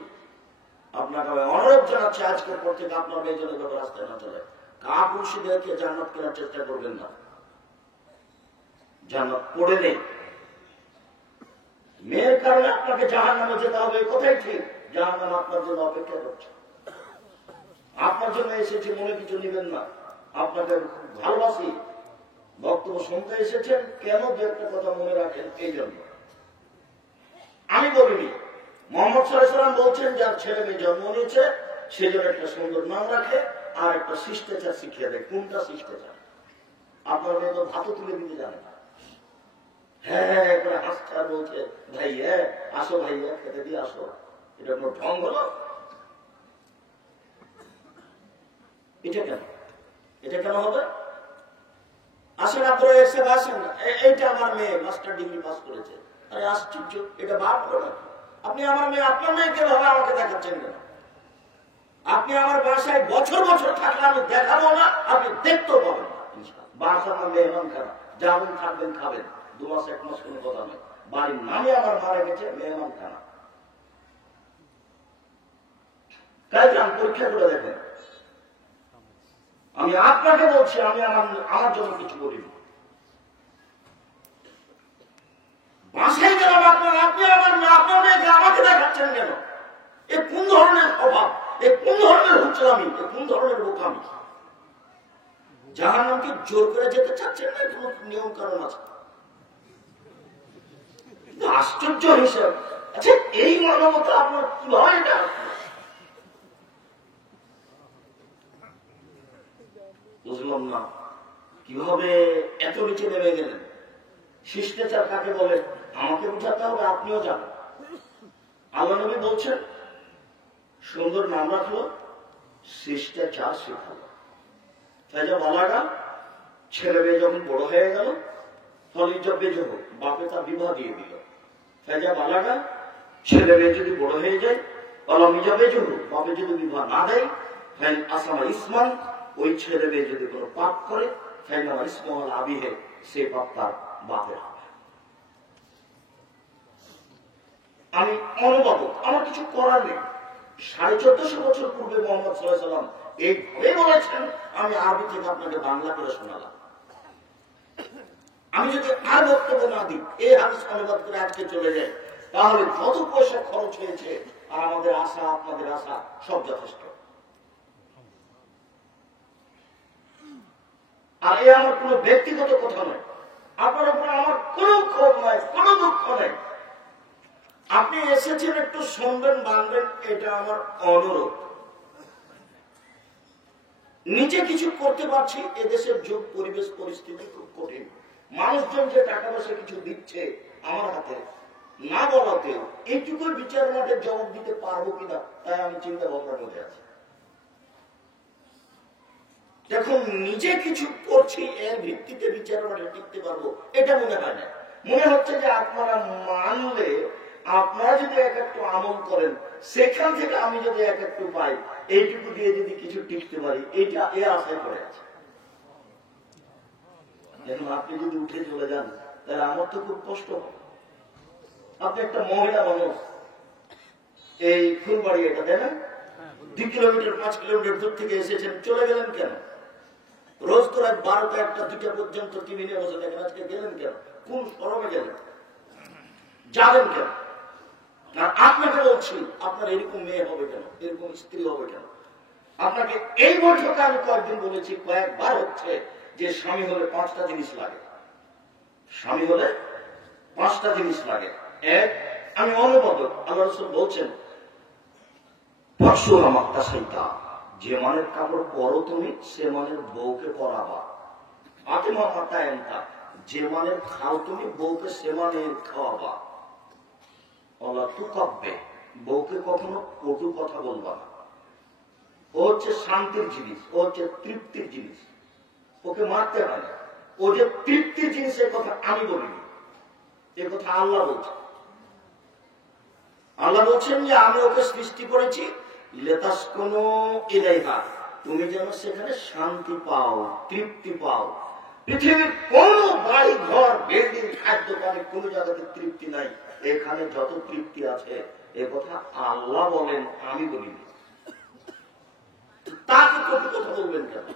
আপনাকে অনুরোধ জানাচ্ছি, আজকের পর থেকে আপনার মেয়ে যেন রাস্তায় না চলে। কাপুরুষদেরকে জান্নাত কেনার চেষ্টা করবেন না, জান্নাত পড়ে নেই। মেয়ের কারণে আপনাকে জাহান্নামে যেতে হবে, কোথায় ঠিক? জাহান্নাম আপনার জন্য অপেক্ষা করছে। আপনার জন্য এসেছে, মনে কিছু নেবেন না। আপনাকে ভালোবাসি, বক্তব্য শুনতে এসেছেন কেন, যে একটা কথা মনে রাখেন, এই জন্য। আমি বলিনি। মুহাম্মদ সাল্লাল্লাহু আলাইহি ওয়াসাল্লাম বলছেন, যার ছেলে মেয়ে জন্ম নিয়েছে সে যেন একটা সুন্দর নাম রাখে আর একটা শিষ্টাচার শিখিয়ে দেয়। কোনটা শিষ্টাচার? আপনার মেয়ে তো ভাতও তুলে দিতে জানে না। হ্যাঁ করে হাসছে আর বলছে, ভাইয়া আসো, ভাইয়া খেতে দিয়ে আসো। এটা কোনো ঢং হলো? এটা কেন, এটা কেন হবে? আসেন আপনারা এসে আসেন, এইটা আমার মেয়ে মাস্টার ডিগ্রি পাস করেছে। আরে আশ্চর্য, এটা বাপ হলো নাকি? আপনি আমার মেয়ে, আপনার মেয়েকে ভাবে আমাকে দেখাচ্ছেন কেন? আপনি আমার বাসায় বছর বছর থাকলে আমি দেখাবো না, আপনি দেখতেও পাবেন না। বাসা আমার মেহমান খানা, যাবেন থাকবেন খাবেন, 2 মাস 1 মাস কোনো কথা নেই। বাড়ির নামে আমার মারা গেছে, মেহমান খানা। তাই যান পরীক্ষা করে দেখেন। আমি আপনাকে বলছি, আমি আমার জন্য কিছু বলিনি। বাসায় গেলাম আপনার, আপনি আমার মেয়ে, আপনার মেয়েকে আমাকে দেখাচ্ছেন কেন? এ কোন ধরনের অভাব, এ কোন ধরনের হুঁচড়ামি, এ কোন ধরনের বোকামি? জাহান্নামকে জোর করে যেতে চাচ্ছেন না, কোন নিয়ম কারণ আছে? আশ্চর্য হিসাব। আচ্ছা এই মানবতা আপনার কিভাবে এটা? বুঝলাম না কিভাবে এত নিচে নেমে গেলেন। শিষ্টাচার কাকে বলে আমাকে বুঝাতে হবে, আপনিও জানেন। আল্লাহ নবী বলছেন, সুন্দর নাম রাখলো, শিষ্টাচার শেখালো। ফায়জা বালাগা, ছেলে মেয়ে যখন বড় হয়ে গেল, ফলিজা বেজে হোক, বাপে তার বিবাহ দিয়ে দিল। ফায়জা বালাগা, ছেলে মেয়ে যদি বড় হয়ে যায়, অলামিজা বেজে হোক, বাপে যদি বিবাহ না দেয়, ফাইন আসামা ইসমান, ওই ছেলে মেয়ে যদি কোনো পাপ করে, ফাইনাল ইসমল আবিহে, সে পাপ তার বাপের হবে। আমি অনুবাদক, আমার কিছু করার নেই। 1450 বছর পূর্বে মোহাম্মদ সাল্লাল্লাহু আলাইহি ওয়াসাল্লাম এইভাবে বলেছেন, আমি আরবি থেকে আপনাকে বাংলা করে শোনালাম। আমি যদি আর বক্তব্য না দিই, এই হাদিস অনুবাদ করে আজকে চলে যায়, তাহলে যত পয়সা খরচ হয়েছে আর আমাদের আশা, আপনাদের আশা সব যথেষ্ট। আর এ আমার কোনো ব্যক্তিগত কথা নয়, আপনার উপরে আমার কোনো ক্ষোভ নাই, কোনো দুঃখ নেই। আপনি এসেছেন একটু শুনবেন, মানবেন, এটা আমার অনুরোধ। নিজে কিছু করতে পারছি, এদেশের যুগ পরিবেশ পরিস্থিতি খুব কঠিন। মানুষজন যে টাকা পয়সা কিছু দিচ্ছে আমার হাতে না বলাতে এইটুকু বিচার মাঠে জবাব দিতে পারবো কিনা, তাই আমি চিন্তা ভাবনার মধ্যে আছি। দেখুন, নিজে কিছু করছি, এর ভিত্তিতে বিচার মাঠে টিকতে পারবো এটা মনে হয় না। মনে হচ্ছে যে আপনারা মানলে, আপনারা যদি এক একটু আমল করেন, সেখান থেকে আমি যদি এক একটু পাই, এইটুকু দিয়ে যদি কিছু টিকতে পারি, এইটা এ আশায় করে আছে। দেখুন, আপনি যদি উঠে চলে যান, তাহলে আমার তো খুব কষ্ট হবে। আপনি একটা মহিলা মানুষ, এই ফুলবাড়ি এটা তাই না, 2 কিলোমিটার 5 কিলোমিটার দূর থেকে এসেছেন, চলে গেলেন কেন? রোজ তো রাত 12টা 1টা 2টা পর্যন্ত টিভি নিয়ে বসে থাকেন, আজকে গেলেন কেন? কোন শরমে গেলেন? যাবেন কেন? আর আপনাকে বলছি, আপনার এরকম মেয়ে হবে কেন, এরকম স্ত্রী হবে কেন? আপনাকে এই বৈঠকে আমি কয়েকদিন বলেছি, কয়েকবার হচ্ছে, যে স্বামী হলে 5টা জিনিস লাগে। স্বামী হলে 5টা জিনিস লাগে। এক, আমি অনুবাদক, আল্লাহ রাসূল বলছেন, যে মানের কাপড় পরো তুমি, সে মানের বউকে পরাবা। আতিমা মাতা এন্তা, যে মানের খাও তুমি, বউকে সে মানের খাওয়াবা। অলা তুকাব্বে, বউকে কখনো কটু কথা বলবা না। ও হচ্ছে শান্তির জিনিস, ও হচ্ছে তৃপ্তির জিনিস, ওকে মারতে হয় না। ও যে তৃপ্তির জিনিসের কথা আমি বলিনি, এ কথা আল্লাহ বলছেন। আল্লাহ বলছেন যে আমি ওকে সৃষ্টি করেছি লিতাসকুনু ইলাইহা, তুমি যেন সেখানে শান্তি পাও, তৃপ্তি পাও। পৃথিবীর কোন বাড়ি ঘর বিল্ডিং খাদ্য পানি কোন জায়গাতে তৃপ্তি নাই, এখানে যত তৃপ্তি আছে এ কথা আল্লাহ বলেন, আমি বলিনি। তাকে কত কথা বলবেন কেন?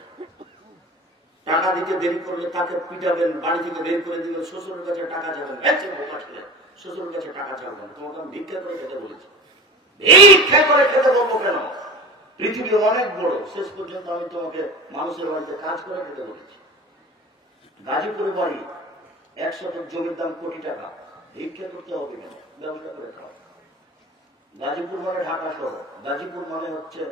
টাকা দিতে দেরি করলে তাকে পিটাবেন, বাড়ি থেকে বের করে দিবেন, শ্বশুরের কাছে টাকা চাবেন, শ্বশুরের কাছে টাকা চাবেন। তোমাকে আমি ভিক্ষা করে খেতে বলেছি, ভিক্ষা করে খেতে বলবো কেন? পৃথিবী অনেক বড়, শেষ পর্যন্ত আমি তোমাকে মানুষের বাড়িতে কাজ করে খেতে বলেছি। গাজীপুরে বাড়ি, 1 শতক জমির দাম কোটি টাকা, ভিক্ষা করতে হবে কেন? ব্যবসা করে খাও। গাজীপুর মানে ঢাকা শহর, গাজীপুর মানে হচ্ছে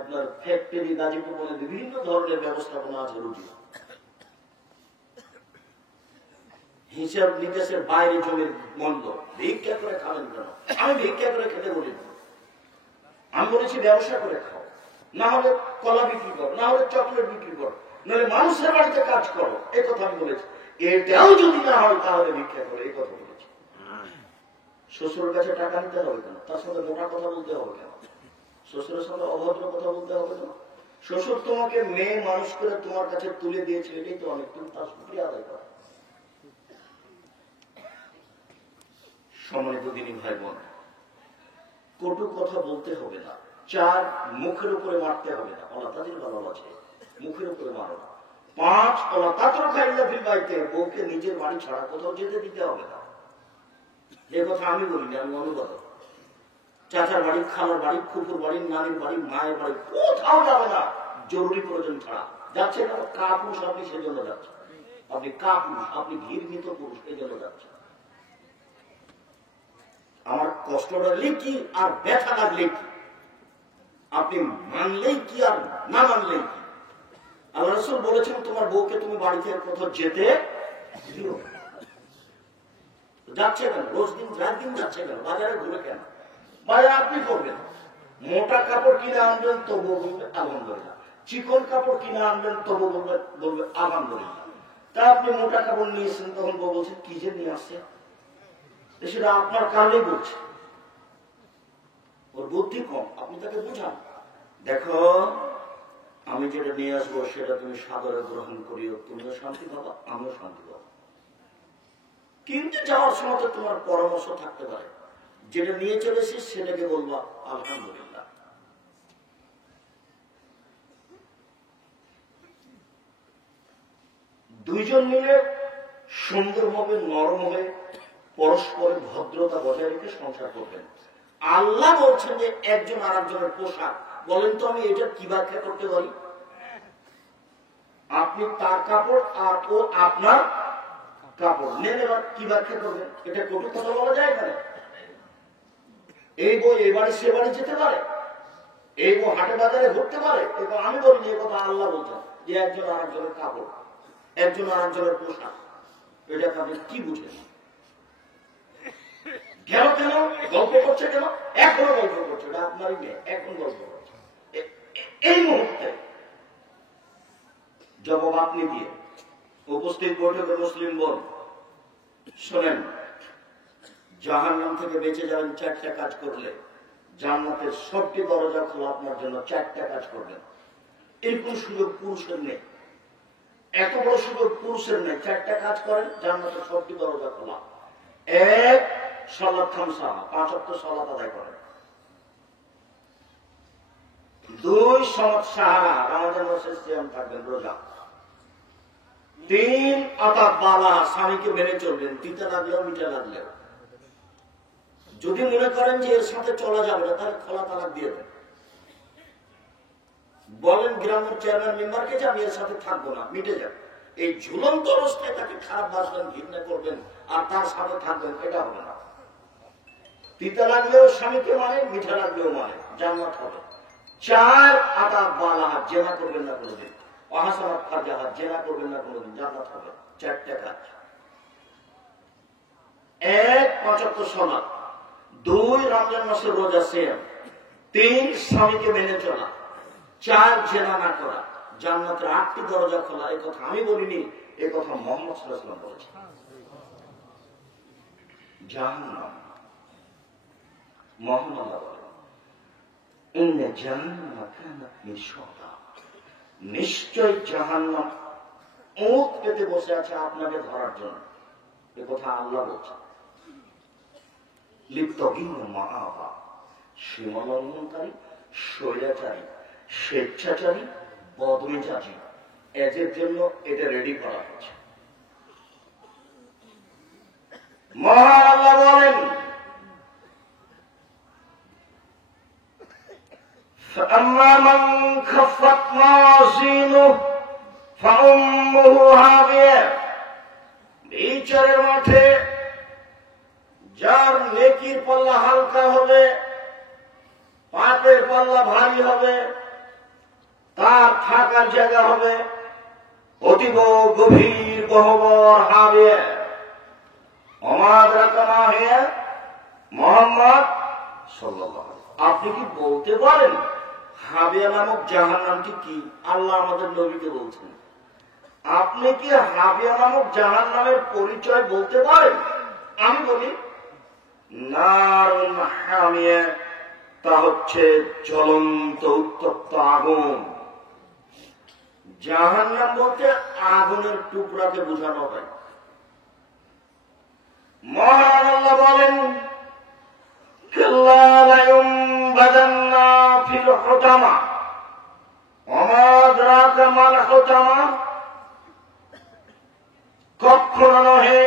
আপনার ফ্যাক্টরি, গাজীপুর মানে বিভিন্ন ধরনের ব্যবস্থাপনা আছে, রুজি। হিসাব নিকাশের বাইরে জমির মন্দ, ভিক্ষা করে খাবেন কেন? আমি ভিক্ষা করে খেতে বলি, আমি বলেছি ব্যবসা করে খাও, না হলে কলা বিক্রি করো, না হলে চকলেট বিক্রি করো, নাহলে মানুষের বাড়িতে কাজ করো, এই কথা আমি বলেছি। এটাও যদি না হয় তাহলে ভিক্ষা করে, এই কথা বলেছি। শ্বশুরের কাছে টাকা নিতে হবে কেন? তার সাথে মোটা কথা বলতে হবে কেন? শ্বশুরের সাথে অভদ্র কথা বলতে হবে কেন? শ্বশুর তোমাকে মেয়ে মানুষ করে তোমার কাছে তুলে দিয়েছে, এটাই তো অনেক, তুমি তার শুকরিয়া আদায় করো। সম্মানিত দিনী ভাই বোন, কটু কথা বলতে হবে না। 4, মুখের উপরে মারতে হবে না, ওলা তাদের ভালো আছে, মুখের উপরে মারো না। 5, ওলা তাতর খাইলা ফিল বাইতে, বউকে নিজের বাড়ি ছাড়া কোথাও যেতে দিতে হবে না। এ কথা আমি বলিনি, আমি অনুবাদক। চাচার বাড়ি, খালার বাড়ি, ফুপুর বাড়ি, নানির বাড়ি, মায়ের বাড়ি, কোথাও যাবে না জরুরি প্রয়োজন ছাড়া। যাচ্ছে না কাপুরুষ, আপনি সেজন্য যাচ্ছেন, আপনি কাপুরুষ, আপনি ঘৃণিত পুরুষ, এই জন্য যাচ্ছেন। আমার কষ্ট লাগলে কি আর ব্যথা লাগলে কি, আপনি মানলেই কি আর না মানলেই কি। আল্লাহ রাসূল বলেছেন, তোমার বউকে তুমি বাড়ি থেকে কোথাও যেতে দিও। যাচ্ছে কেন? রোজ দিন রাত দিন যাচ্ছে কেন? বাজারে ঘুরে কেন? বাজারে আপনি করবেন, মোটা কাপড় কিনে আনবেন তবুও বলবে আলহামদুলিল্লাহ, চিকন কাপড় কিনে আনবেন তবুও বলবে আলহামদুলিল্লাহ। তা আপনি মোটা কাপড় নিয়েছেন, তখন বউ বলছে কি যে নিয়ে আসছে, সেটা আপনার কারণেই বলছে, ওর বুদ্ধি কম, আপনি তাকে বুঝান। দেখো, আমি যেটা নিয়ে আসবো সেটা তুমি সাদরে গ্রহণ করিও, তুমিও শান্তি পাবা, আমিও শান্তি পাবো। কিন্তু যাওয়ার সময় তো তোমার পরামর্শ থাকতে পারে, যেটা নিয়ে চলেছিস সেটাকে বলবা আলহামদুলিল্লাহ। দুইজন মিলে সুন্দরভাবে নরম হয়ে পরস্পরের ভদ্রতা বজায় রেখে সংসার করবেন। আল্লাহ বলছেন যে একজন আর একজনের পোশাক, বলেন তো আমি এটা কি ব্যাখ্যা করতে পারি? আপনি তার কাপড় আর ও আপনার কাপড় নেন, এবার কি ব্যাখ্যা করবেন? এটা কটু কথা বলা যায় এখানে? এই বই এ বাড়ি সে বাড়ি যেতে পারে, এই বই হাটে বাজারে ঘুরতে পারে? এবং আমি বলিনি, এ কথা আল্লাহ বলছেন যে একজন আর একজনের কাপড়, একজন আর একজনের পোশাক। এটাকে আপনি কি বুঝেন? কেন কেন গল্প করছে? কেন এখনো গল্প করছে? এটা আপনারই মেয়ে, এখন গল্প করছে। এই মুহূর্তে জবাব আপনি দিয়ে উপস্থিত বৈঠকে মুসলিম বোন শোনেন, জাহান্নাম থেকে বেঁচে যাবেন চারটা কাজ করলে। জান্নাতের সবটি দরজা খোলা আপনার জন্য, চারটা কাজ করবেন। এরকম সুযোগ পুরুষের নেই, এত বড় সুযোগ পুরুষের নেই। চারটা কাজ করেন, জান্নাতের সবটি দরজা খোলা। এক, সালাত খামসা, 5 ওয়াক্ত সালাত আদায় করেন। 2, সমাজ সাহারা, রমজান মাসে সিয়াম থাকবেন, রোজা। 3, আতাত বালা, স্বামীকে মেনে চলবেন, তিতা লাগলেও মিঠা লাগলেও। যদি মনে করেন যে এর সাথে চলা যাবে না, তাহলে খোলা তালাক দিয়ে দেন। বলেন গ্রামের চেয়ারম্যান মেম্বারকে যে আমি এর সাথে থাকবো না, মিটে যাবে। এই ঝুলন্ত অবস্থায় তাকে খারাপ বাসবেন, ঘৃণা করবেন আর তার সাথে থাকবেন, এটা হবে না। তিতা লাগলেও স্বামীকে মানে, মিঠা লাগলেও মানে, জান্নাত হবে। 4, আতাত বালা, জেনা করবেন না কোনোদিন। অহাসানাত ফারজাহা, জেনা করবেন না কোনোদিন, জান্নাত হবে। 4টা কাজ। 1, 5 ওয়াক্ত সালাত। 2, রমজান মাসের রোজা সিয়াম। 3, স্বামীকে মেনে চলা। 4, জেনা না করা। জান্নাতের 8টি দরজা খোলা। এই কথা আমি বলিনি, এই কথা মুহাম্মদ সাল্লাল্লাহু আলাইহি ওয়াসাল্লাম বলেছেন। জাহান্নাম, মহান আল্লাহ বলেন, ইন্না জাহান্নামা কানাত মিরসাদা, নিশ্চয় জাহান্নাম ওঁত পেতে বসে আছে আপনাকে ধরার জন্য। এ কথা আল্লাহ বলছেন। লিপ্তহীন মাআবা, সীমা লঙ্ঘনকারী, স্বৈরাচারী, স্বেচ্ছাচারী, বদমেজাজি, এদের জন্য এটা রেডি করা হয়েছে। মহান আল্লাহ বলেন, فأما من خفت موازينه فأمه هاوية, বিচারের মাঠে যার নেকির পাল্লা হালকা হবে, পাপের পাল্লা ভারী হবে, তার থাকার জায়গা হবে অতীব গভীর গহ্বর হাবিয়া। ওমা আদরাকা মা হিয়া, মুহাম্মদ সাল্লাল্লাহু আলাইহি ওয়াসাল্লাম, আপনি কি বলতে পারেন হাবিয়া নামক জাহান্নামটি কি? আল্লাহ আমাদের নবীকে বলছেন। আপনি কি হাবিয়া নামক জাহান্নামের পরিচয় বলতে পারেন? আমি বলি, নারুন হামিয়া, তা হচ্ছে জ্বলন্ত উত্তপ্ত আগুন। জাহান্নাম বলতে আগুনের টুকরাকে বোঝানো হয়। মহান আল্লাহ বলেন, কাল্লা লা ইউনবাযান্না ফিল হুতামা, ওমা আদরাকা মাল হুতামা, কখনো নহে,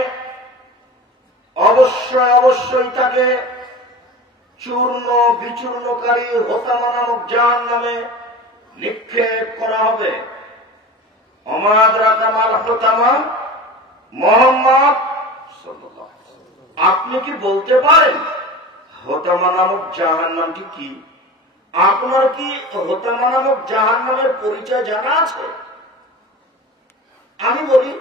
অবশ্যই অবশ্যই তাকে চূর্ণ বিচূর্ণকারী হোতামা নামক জাহান্নামে নিক্ষেপ করা হবে। ওমা আদরাকা মাল হুতামা, মুহাম্মদ সাল্লাল্লাহু আলাইহি ওয়াসাল্লাম, আপনি কি বলতে পারেন হোতামা নামক জাহান্নামটি কি? আপনার কি হোতামা নামক জাহান্নামের পরিচয় জানা আছে? আমি বলি,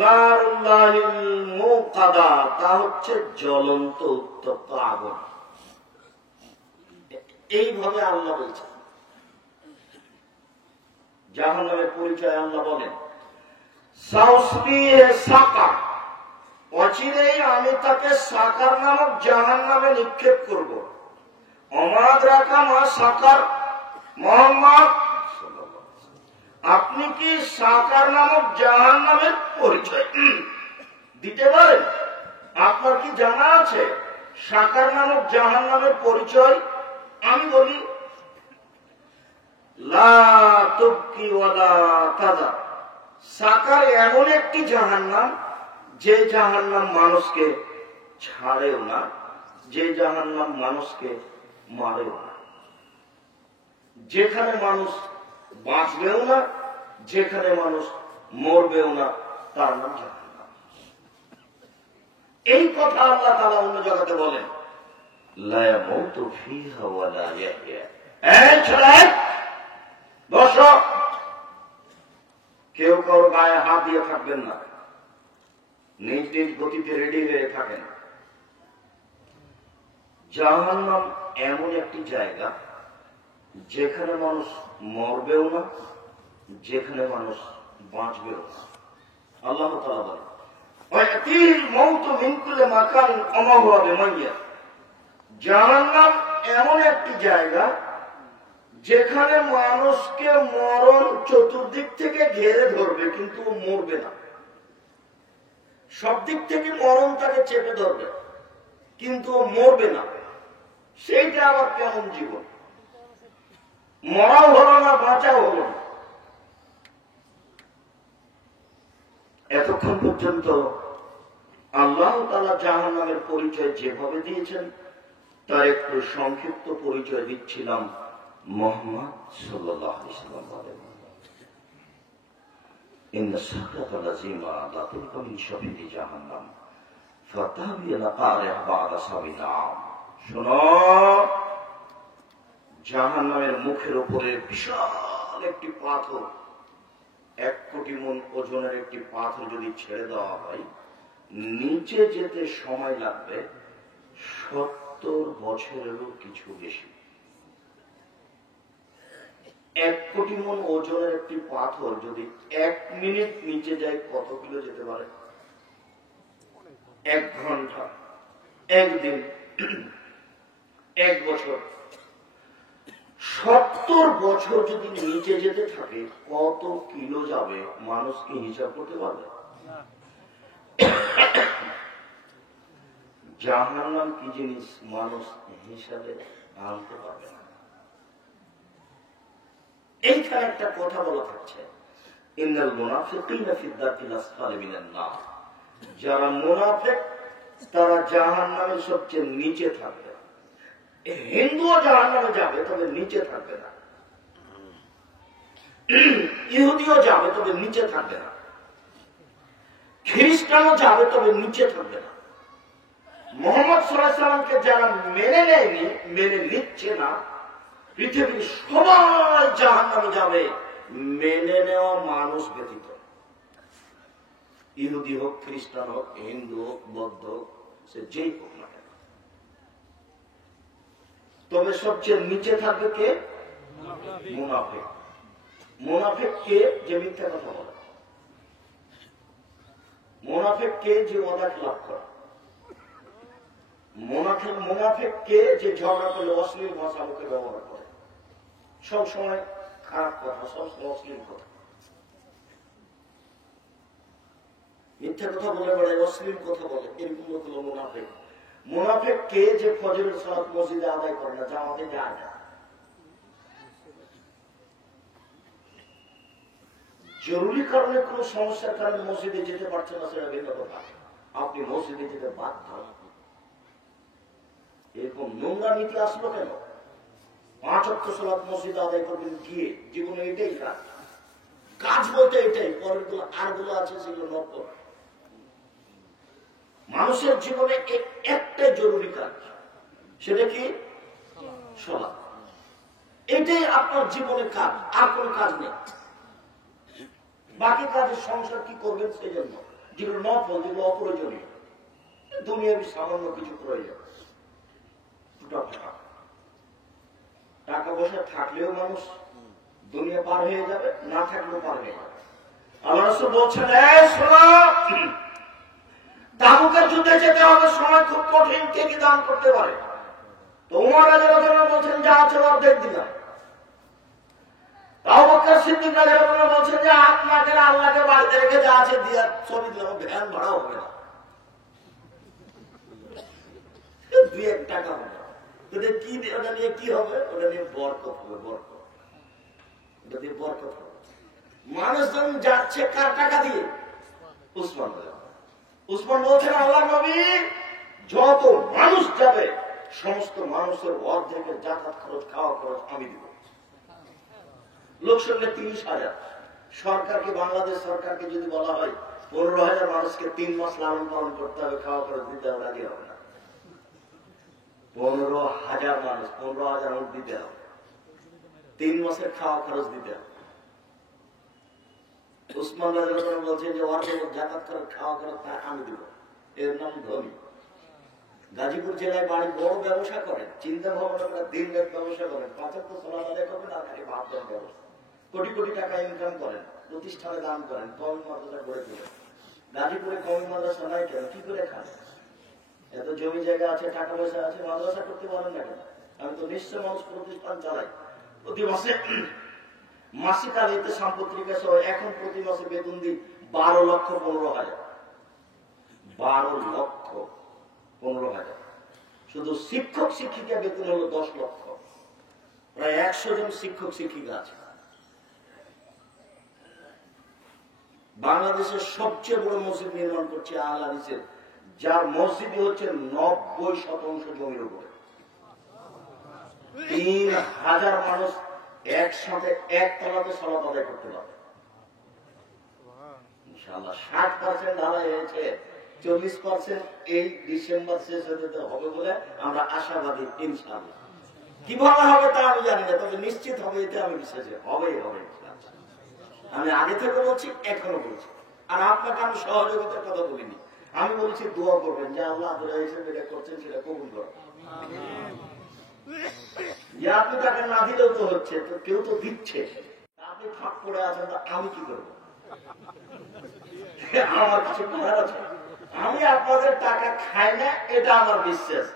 নারুল্লাহিল মুকাদা, তা হচ্ছে জ্বলন্ত উত্তপ্ত আগুন। এইভাবে আল্লাহ বলছেন। জাহান্নামের পরিচয় আল্লাহ বলেন, সাউসবিহে সাকার, অচিরেই আমি তাকে সাকার নামক জাহান্নামে নিক্ষেপ করব। ওমা আদরাকা মা সাকার, মুহাম্মদ আপনি কি সাকার নামক জাহান্নামের পরিচয় দিতে পারেন? আপনার কি জানা আছে সাকার নামক জাহান্নামের পরিচয়? আমি বলি লা তুবকি ওয়ালা তাযা। সাকার এমন একটি জাহান্নাম, যে জাহান্নাম মানুষকে ছাড়েও না, যে জাহান্নাম মানুষকে মারেও না, যেখানে মানুষ বাঁচবেও না, যেখানে মানুষ মরবেও না, তার নাম জাহান্নাম। এই কথা আল্লাহ তাআলা অন্য জায়গাতে বলেন, লা ইয়ামুতু ফিহা ওয়া লা ইয়াহইয়া। এই ছেলে বসো, কেউ কারো গায়ে হাত দিয়ে থাকবেন না, নিজ নিজ গতিতে রেডি হয়ে থাকেন। জাহান্নাম এমন একটি জায়গা যেখানে মানুষ মরবেও না, যেখানে মানুষ বাঁচবেও না। আল্লাহ তাআলা বলেন, ওয়ায়াতিল মাউতু মিন কুল্লি মাকানিন ওয়া হুয়া বিমাইয়্যিত। জাহান্নাম এমন একটি জায়গা যেখানে মানুষকে মরণ চতুর্দিক থেকে ঘেরে ধরবে, কিন্তু মরবে না। সব দিক থেকে মরণ তাকে চেপে ধরবে, কিন্তু মরবে না। সেইটা আবার কেমন জীবন? মরাও হলো না, বাঁচাও হলো না। এতক্ষণ পর্যন্ত আল্লাহ তাআলা জাহান্নামের পরিচয় যেভাবে দিয়েছেন, তার একটু সংক্ষিপ্ত পরিচয় দিচ্ছিলাম। মুহাম্মদ সাল্লাল্লাহু আলাইহি ওয়াসাল্লাম বলেন, ইন্না সাকাতা লাযিমা লা তুলকা মিন শাফিদি জাহান্নাম ফাতাবিয়া কারিহ বা'দা সাবিনা। শোনো, জাহান্নামের মুখের উপরে বিশাল একটি পাথর, 1 কোটি মণ ওজনের একটি পাথর যদি ছেড়ে দেওয়া হয়, নিচে যেতে সময় লাগবে 70 বছরেরও কিছু বেশি। 1 কোটি মণ ওজনের একটি পাথর যদি 1 মিনিট নিচে যায়, কত কিলো যেতে পারে? 1 ঘন্টা, 1 দিন, 1 বছর। 70 বছর যদি নিচে যেতে থাকে, কত কিলো যাবে মানুষ কি হিসাব করতে পারবে? জাহান্নাম কি জিনিস মানুষ হিসাবে আনতে পারবে না। এইখানে একটা কথা বলা থাকছে, ইন্নাল মুনাফিকিনা ফি দারকিল আসফালি মিনান নার। যারা মুনাফিক তারা জাহান্নামের সবচেয়ে নিচে থাকবে। হিন্দুও জাহান্নামে যাবে, তবে নিচে থাকবে না। ইহুদিও যাবে, তবে নিচে থাকবে না। খ্রিস্টানও যাবে, তবে নিচে থাকবে না। মুহাম্মদ সাল্লাল্লাহু আলাইহি ওয়াসাল্লামকে যারা মেনে নেয়নি, মেনে নিচ্ছে না, পৃথিবীর সবাই জাহান্নামে যাবে, মেনে নেওয়া মানুষ ব্যতীত। ইহুদি হোক, খ্রিস্টান হোক, হিন্দু হোক, বৌদ্ধ হোক, সে যেই হোক না কেন। তবে সবচেয়ে নিচে থাকবে কে? মুনাফিক। মুনাফিক কে? যে মিথ্যা কথা বলে। মুনাফিক কে? যে ওয়াদা খেলাপ করে। মুনাফিক কে? যে ঝগড়া করলে অশ্লীল ভাষা মুখে ব্যবহার করে, সব সময় খারাপ কথা, সব সময় অশ্লীল কথা, মিথ্যা কথা বলে বেড়ায়, অশ্লীল কথা বলে, এরকম লোক হলো মুনাফিক। মুনাফিক কে? যে ফজরের সালাত মসজিদে আদায় করে না, জামাতে যায় না। জরুরি কারণে কোন সমস্যার কারণে মসজিদে যেতে পারছে না, সেটা ভিন্ন কথা। আপনি মসজিদে যেতে বাধ্য। এরকম নোংরা নীতি আসলো কেন? 5 ওয়াক্ত সালাত মসজিদে আদায় করবেন গিয়ে, জীবনে এটাই কাজ। কাজ বলতে এটাই, পরের গুলো আর গুলো আছে সেগুলো নকল। মানুষের জীবনে একটাই জরুরি কাজ, সেটা কি? সালাত। এটাই আপনার জীবনের কাজ, আর কোন কাজ নেই। বাকি কাজের সংসার কি করবেন সেই জন্য, যেগুলো নকল, যেগুলো অপ্রয়োজনীয়, দুনিয়াবি সামান্য কিছু প্রয়োজন। টাকা পয়সা থাকলেও মানুষ দুনিয়া পার হয়ে যাবে, না থাকলেও পার হয়ে যাবে। আল্লাহ রাসূল বলছেন, তাবুকের যুদ্ধে যেতে হবে, সময় খুব কঠিন, কে কি দান করতে পারে? তো উমর রাদিয়াল্লাহু আনহু বলছেন, যা আছে অর্ধেক দিলাম। আবু বকর সিদ্দিক রাদিয়াল্লাহু আনহু বলছেন যে আপনাকে আল্লাহকে বাড়িতে রেখে যা আছে দিয়া ছবি দিলাম, ভ্যান ভাড়া হবে না, 2-1 টাকা হবে। ওটা কি, ওটা নিয়ে কি হবে? ওটা নিয়ে বরকত হবে, বরকত। ওটা দিয়ে বরকত হবে। মানুষজন যাচ্ছে কার টাকা দিয়ে? উসমান। উসমান বলছেন আল্লাহর নবী, যত মানুষ যাবে সমস্ত মানুষের অর্ধেকের যাতায়াত খরচ, খাওয়া খরচ আমি দিব। লোক সঙ্গে 30,000। সরকারকে, বাংলাদেশ সরকারকে যদি বলা হয় 15,000 মানুষকে 3 মাস লালন পালন করতে হবে, খাওয়া খরচ দিতে হবে, রাজি হবে না। 15,000 মানুষ, 15,000 নোট দিতে হবে, 3 মাসের খাওয়া খরচ দিতে হবে। উসমান রাদিয়াল্লাহু আনহু বলছেন যে অর্ধেক যাতায়াত খরচ, খাওয়া খরচ আমি দিব। এর নাম ধনী। গাজীপুর জেলায় বাড়ি, বড় ব্যবসা করেন, চিন্তা ভাবনা করে দিন রাত ব্যবসা করেন, 5 ওয়াক্ত সালাত আদায় করবেন, আর খালি ভাত দেন ব্যবস্থা, কোটি কোটি টাকা ইনকাম করেন, প্রতিষ্ঠানে দান করেন, কওমি মাদ্রাসা গড়ে তোলেন। গাজীপুরে কওমি মাদ্রাসা নাই কেন? কি করে খান? এত জমি জায়গা আছে, টাকা পয়সা আছে, মাদ্রাসা করতে পারেন না কেন? আমি তো নিশ্চয় মানুষ প্রতিষ্ঠান চালাই, প্রতি মাসে মাসিক আলিতে সাম্পত্রিকা সহ এখন প্রতি মাসে বেতন দিই 12,15,000। 12,15,000। শুধু শিক্ষক শিক্ষিকা বেতন হলো 10 লক্ষ। প্রায় 100 জন শিক্ষক শিক্ষিকা আছে। বাংলাদেশের সবচেয়ে বড় মসজিদ নির্মাণ করছে আহলে হাদিসের, যার মসজিদই হচ্ছে 90% জমির উপরে। 3,000 মানুষ একসাথে একতলাতে সালাত আদায় করতে পারবে ইনশাআল্লাহ। 60% ঢালাই হয়েছে, 40% এই ডিসেম্বর শেষ হতে হবে বলে আমরা আশাবাদী ইনশাআল্লাহ। কিভাবে হবে তা আমি জানি না, তবে নিশ্চিত হবে, এতে আমি বিশ্বাসী। হবেই হবে। আমি আগে থেকে বলছি, এখনো বলছি। আর আপনাকে আমি সহযোগিতার কথা বলিনি, আমি বলছি দোয়া করবেন যে আল্লাহ হিসেবে যেটা করছেন সেটা কবুল করেন। যে আপনি তাকে না দিলেও তো হচ্ছে, তো কেউ তো দিচ্ছে, আপনি ফাঁক পড়ে আছেন, তা আমি কি করবো? আমার কিছু করার আছে? আমি আপনাদের টাকা খাই না, এটা আমার বিশ্বাস।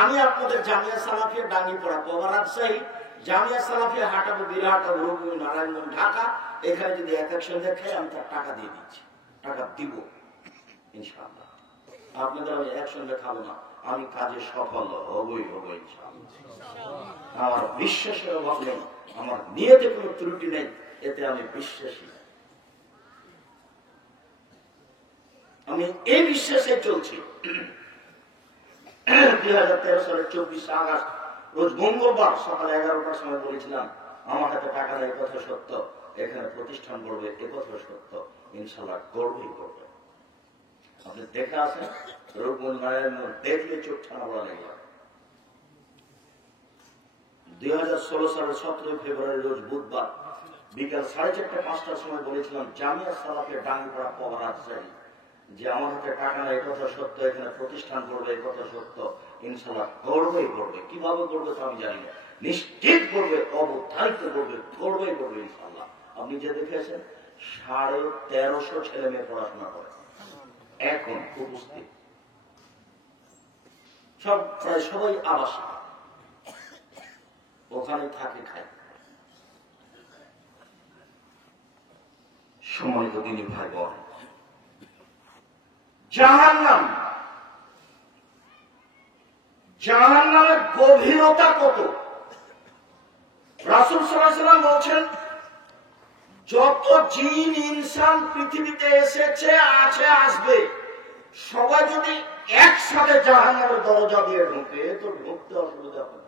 আমি আপনাদের জামিয়া সালাফিয়া ডাঙ্গিপাড়া, বাবা রাজশাহী, জামিয়া সালাফিয়া হাটাবো, বিরাহাটা, রূপগঞ্জ, নারায়ণগঞ্জ, ঢাকা, এখানে যদি এক সঙ্গে খাই আমি তার টাকা দিয়ে দিচ্ছি, টাকা দিব ইনশাআল্লাহ। আপনাদের আমি একসঙ্গে খাবো না, আমি কাজে সফল হবই হবো ইনশাআল্লাহ। আমার বিশ্বাসের অভাব নেই, আমার নিয়তে কোনো ত্রুটি নেই, এতে আমি বিশ্বাসী। আমি এই বিশ্বাসে চলছি। 2013 সালের 24 আগস্ট রোজ মঙ্গলবার সকাল 11টার সময় বলেছিলাম আমার হাতে টাকা নেই, কথা সত্য, এখানে প্রতিষ্ঠান করবে, একথা সত্য, ইনশাআল্লাহ করবেই করবে। আপনি দেখে আসেন, রূপগঞ্জ নারায়ণগঞ্জ দেখলে চোখ ছানা বলা লেগে যাবে। 2016 সালের 17 ফেব্রুয়ারি রোজ বুধবার বিকাল 4:30-5টার সময় বলেছিলাম জামিয়া সালাফিয়া ডাঙ্গিপাড়া, পাওয়া রাজশাহী, যে আমার হাতে টাকা নেই, কথা সত্য, এখানে প্রতিষ্ঠান করবে, কথা সত্য, ইনশাআল্লাহ করবেই করবে। কিভাবে করবে তা আমি জানি না, নিশ্চিত করবে, অবধারিত করবে, করবেই করবে ইনশাআল্লাহ। আপনি যে দেখেছেন 1350 ছেলে মেয়ে পড়াশোনা করে এখন উপস্থিত, সব প্রায় সবাই আবাসিক, ওখানে থাকে, খায়। সম্মানিত দিনী ভাই বোন, জাহান্নাম, জাহান্নামের গভীরতা কত? রাসূল সাল্লাল্লাহু আলাইহি ওয়াসাল্লাম বলছেন, যত জিন ইনসান পৃথিবীতে এসেছে, আছে, আসবে, সবাই যদি একসাথে জাহান্নামের দরজা দিয়ে ঢোকে তো ঢুকতে অসুবিধা হবে।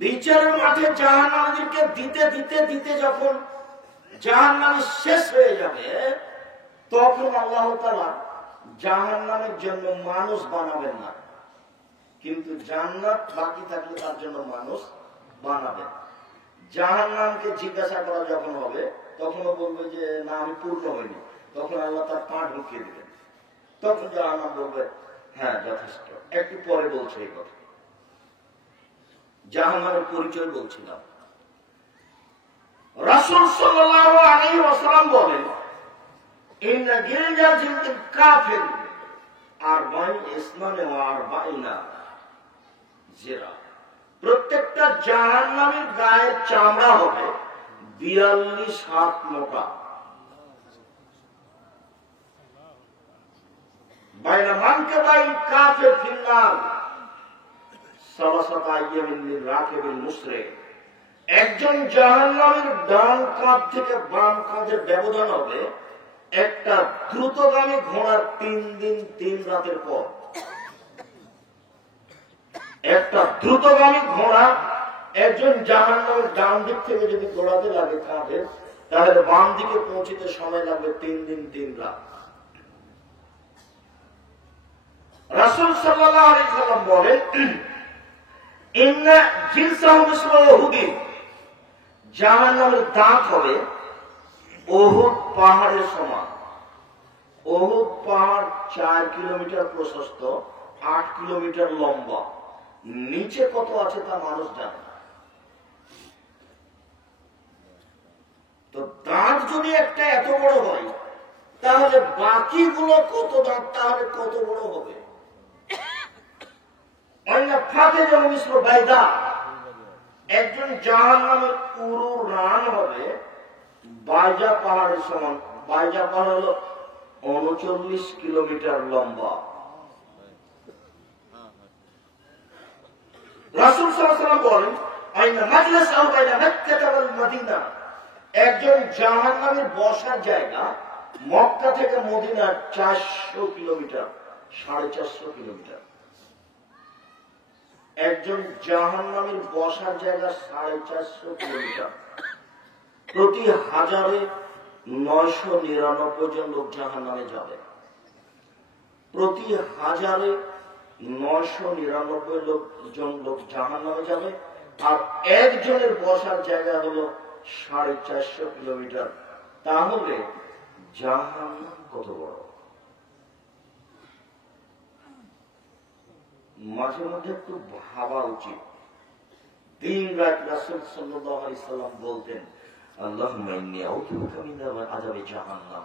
বিচারের মাঠে জাহান্নামীদেরকে দিতে দিতে দিতে যখন জাহান্নাম শেষ হয়ে যাবে, তখন আল্লাহ তাআলা জাহান্নামের জন্য মানুষ বানাবেন না, কিন্তু জান্নাত বাকি থাকলে তার জন্য মানুষ বানাবেন। জাহান্নামকে জিজ্ঞাসা করা যখন হবে, তখনও বলবে যে না, আমি পূর্ণ হইনি, তখন আল্লাহ তার পা ঢুকিয়ে দিবেন, তখন জাহান্নাম বলবে হ্যাঁ যথেষ্ট। একটু পরে বলছে এই কথা, জাহান্নামের পরিচয় বলছিলাম। রাসূল সাল্লাল্লাহু আলাইহি ওয়াসাল্লাম বলেন, ইন্না গিলজা জিলদিল কাফির আরবাঈন ইসনানে ওয়া আরবাঈনা জিরা, প্রত্যেকটা জাহান্নামীর গায়ের চামড়া হবে 42 হাত মোটা। বাইনা মানকে বাইন কাফের ফিন্নার সালাসাতা আইয়ামিন লিল রাকিবিল মুসরে। একজন জাহান্নামীর ডান কাঁধ থেকে বাম কাঁধের ব্যবধান হবে একটা দ্রুতগামী ঘোড়ার 3 দিন 3 রাতের পথ। একটা দ্রুতগামী ঘোড়া একজন জাহান্নামের ডান দিক থেকে যদি ঘোড়াতে লাগে কাঁধে, তাহলে বাম দিকে পৌঁছতে সময় লাগবে 3 দিন 3 রাত। রাসূল সাল্লাল্লাহু আলাইহি সাল্লাম বলেন, ইন্না জিলসাহু মিসলু উহুদি, জাহান্নামের দাঁত হবে উহুদ পাহাড়ের সমান। উহুদ পাহাড় 4 কিলোমিটার প্রশস্ত, 8 কিলোমিটার লম্বা। নিচে কত আছে তা মানুষ জানে না। তো দাঁত যদি একটা এত বড় হয়, তাহলে বাকিগুলো কত দাঁত, তাহলে কত বড় হবে। একজন জাহান্নামের পুরো রান হবে বাইজা পাহাড়ের সমান। বাইজা পাহাড় হলো 39 কিলোমিটার লম্বা। রাসূল সাল্লাল্লাহু আলাইহি ওয়াসাল্লাম বলেন, আইনা মাজলিসুহু বাইনা মক্কা ওয়াল মদিনা, একজন জাহান্নামীর বসার জায়গা মক্কা থেকে মদিনা 400 কিলোমিটার, 450 কিলোমিটার। একজন জাহান্নামীর বসার জায়গা 450 কিলোমিটার। প্রতি হাজারে 999 জন লোক জাহান্নামে যাবে। প্রতি হাজারে 999 জন লোক জাহান্নামে যাবে। আর একজনের বসার জায়গা হলো 450 কিলোমিটার। তাহলে জাহান্নাম কত বড়। মাঝে মধ্যে একটু ভাবা উচিত। দিন রাত রাসূল সাল্লাল্লাহু আলাইহি সাল্লাম বলতেন, আল্লাহুম্মা ইন্নী আউযু বিকা মিন আযাবি জাহান্নাম,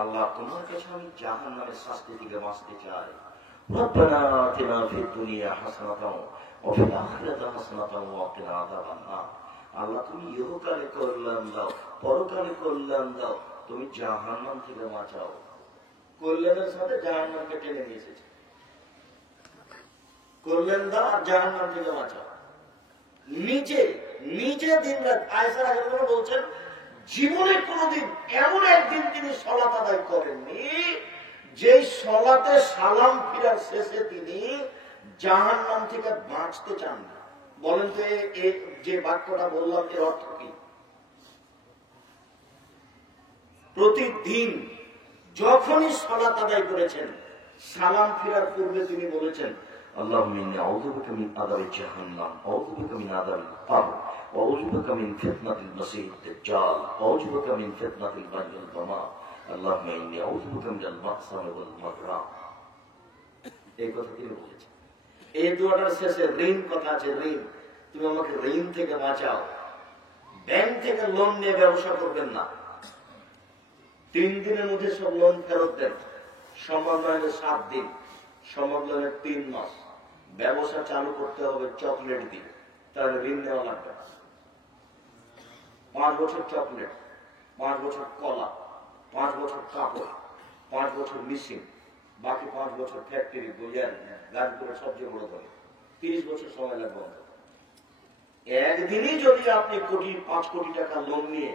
আল্লাহ তোমার কাছে আমি জাহান্নামের শাস্তি থেকে বাঁচতে চাই। রব্বানা আতিনা ফিদ দুনিয়া হাসানাতাও ওয়া ফিল আখিরাতি হাসানাতাও ওয়া কিনা আযাবান নার। আল্লাহ তুমি ইহকালে কল্যাণ দাও, পরকালে কল্যাণ দাও, তুমি জাহান্নাম থেকে বাঁচাও। কল্যাণের সাথে জাহান্নামকে টেনে নিয়ে এসেছে। কল্যাণ দাও আর জাহান্নাম থেকে বাঁচাও। নিজে দিন রাত আয়েশা রাদিয়াল্লাহু আনহা বলছেন, জীবনে কোনদিন এমন একদিন তিনি সালাত আদায় করেননি যেই সালাতে সালাম ফিরার শেষে তিনি জাহান্নাম থেকে বাঁচতে চান না। বলেন তো এই যে বাক্যটা বললাম এর অর্থ কি? প্রতিদিন যখনই সালাত আদায় করেছেন, সালাম ফিরার পূর্বে তিনি বলেছেন, আল্লাহুম্মা ইন্নী আউযু বিকা মিন আযাবি জাহান্নাম, আউযু বিকা মিন আযাবিল কবর, আউযু বিকা মিন ফিতনাতিল মাসীহিদ দাজ্জাল, আউযু বিকা মিন ফিতনাতিল মাহইয়া ওয়াল মামাত, আল্লাহুম্মা ইন্নী আউযু বিকা মিনাল মাকসামি ওয়াল মাগরাম। এই কথা তিনি বলেছেন। এই দোয়াটার শেষে ঋণ কথা আছে। ঋণ, তুমি আমাকে ঋণ থেকে বাঁচাও। ব্যাংক থেকে লোন নিয়ে ব্যবসা করবেন না। 3 দিনের মধ্যে সব লোন ফেরত দেন। সমন্বয়ের 7 দিন, সমন্বয়ের 3 মাস। ব্যবসা চালু করতে হবে চকলেট দিয়ে, তাহলে ঋণ নেওয়া লাগবে না। 5 বছর চকলেট, 5 বছর কলা, 5 বছর কাপড়, 5 বছর মিশিং, বাকি 5 বছর ফ্যাক্টরি, বুঝলেন, গাজীপুরের সবচেয়ে বড় ধরে 30 বছর সময় লাগবে। একদিনই যদি আপনি 5 কোটি টাকা লোন নিয়ে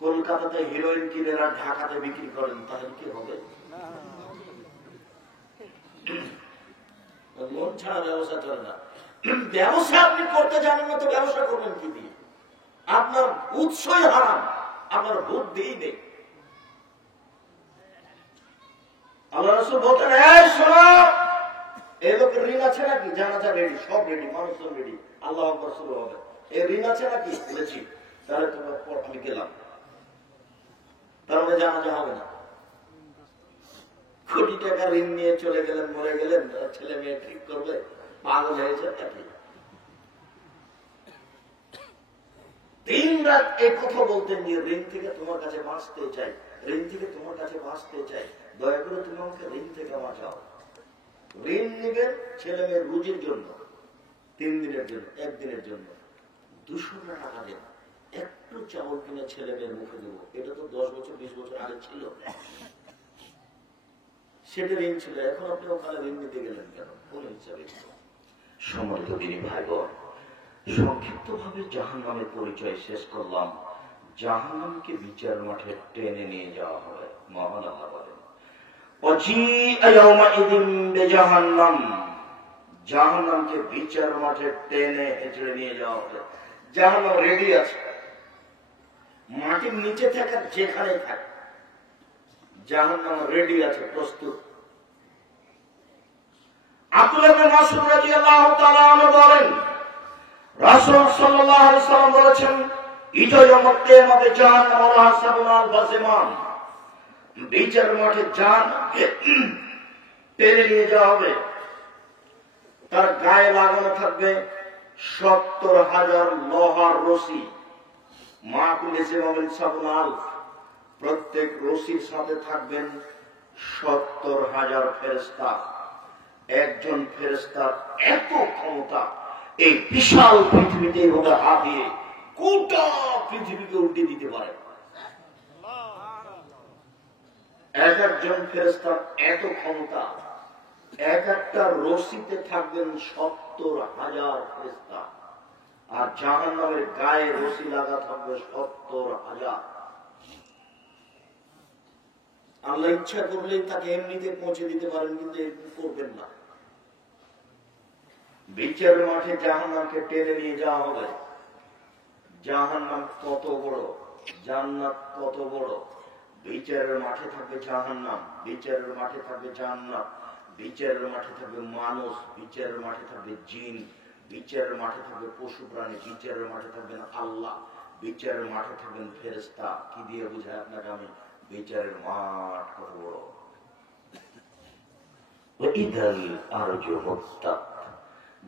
কলকাতাতে হিরোইন কিনেন আর ঢাকাতে বিক্রি করেন, তাহলে কি হবে? লোন ছাড়া ব্যবসা চলে না। ব্যবসা আপনি করতে জানেন না তো ব্যবসা করবেন কি দিয়ে? আপনার উৎসই হারাম, আপনার বুদ্ধিই নেই। আল্লাহ রাসূল বলতেন, এই শোনো, এই লোকের ঋণ আছে নাকি? জানাজা রেডি, সব রেডি, মানুষ সব রেডি, আল্লাহু আকবার শুরু হবে। এই ঋণ আছে নাকি? বলেছি। তাহলে তোমার পর আমি গেলাম, তার মানে জানাজা হবে না। কোটি টাকা ঋণ নিয়ে চলে গেলেন, মরে গেলেন, ছেলে মেয়ে ঠিক করবে, পাগল হয়েছে নাকি? দিন রাত এই কথা বলতেন যে ঋণ থেকে তোমার কাছে বাঁচতে চাই, ঋণ থেকে তোমার কাছে বাঁচতে চাই, দয়া করে তুমি আমাকে ঋণ থেকে বাঁচাও। ঋণ নিবেন ছেলে মেয়ের রুজির জন্য, 3 দিনের জন্য, 1 দিনের জন্য 200 টাকা দেন, একটু চাউল কিনে ছেলে মেয়ের মুখে দেবো। এটা তো 10 বছর 20 বছর আগে ছিল, সেটা ঋণ ছিল। এখন আপনি ওখানে ঋণ নিতে গেলেন কেন? কোন হিসাবে? সম্মানিত দিনী ভাই বোন, সংক্ষিপ্ত ভাবে জাহান্নামের পরিচয় শেষ করলাম। জাহান্নামকে বিচার মাঠে টেনে নিয়ে যাওয়া হবে। মহান আল্লাহ বলেন, জাহান্নামকে বিচার মাঠে টেনে হেঁচড়ে নিয়ে যাওয়া হবে। জাহান্নাম রেডি আছে, মাটির নিচে থাকা যেখানে থাকে জাহান্নাম রেডি আছে, প্রস্তুত। আব্দুল্লাহ ইবনে মাসউদ রাদিয়াল্লাহু তাআলা আনহু বলেন, রাসূল সাল্লাল্লাহু আলাইহি ওয়াসাল্লাম বলেছেন, ইজা ইয়াউমুল কিয়ামাতে জাহান্নাম ওয়া হাসাবুনাল ফাসিমান, বিচার মাঠে জাহান্নামকে টেনে নিয়ে যাওয়া হবে। তার গায়ে লাগানো থাকবে 70,000 লোহার রশি। মা কুলেছে মামিন সাবুনাল, প্রত্যেক রশির সাথে থাকবেন 70,000 ফেরেশতা। একজন ফেরেশতার এত ক্ষমতা, এই বিশাল পৃথিবীতে এইভাবে হাত দিয়ে গোটা পৃথিবীকে উল্টে দিতে পারে। এক একজন ফেরেশতার এত ক্ষমতা, এক একটা রশিতে থাকবেন 70,000 ফেরেশতা, আর জাহান্নামের গায়ে রশি লাগা থাকবে 70,000। আল্লাহ ইচ্ছা করলেই তাকে এমনিতে পৌঁছে দিতে পারেন, কিন্তু এরকম করবেন না। বিচার মাঠে জাহান্নামকে টেনে নিয়ে যাওয়া হবে। জাহান্নাম কত বড়, জান্নাত কত বড়। বিচারের মাঠে থাকবে জাহান্নাম, বিচারের মাঠে থাকবে জান্নাত, বিচারের মাঠে থাকবে মানুষ, বিচারের মাঠে থাকবে জিন, বিচারের মাঠে থাকবে পশু প্রাণী, বিচারের মাঠে থাকবেন আল্লাহ, বিচারের মাঠে থাকবেন ফেরেশতা। কি দিয়ে বুঝায় আপনাকে আমি বিচারের মাঠ কত বড়।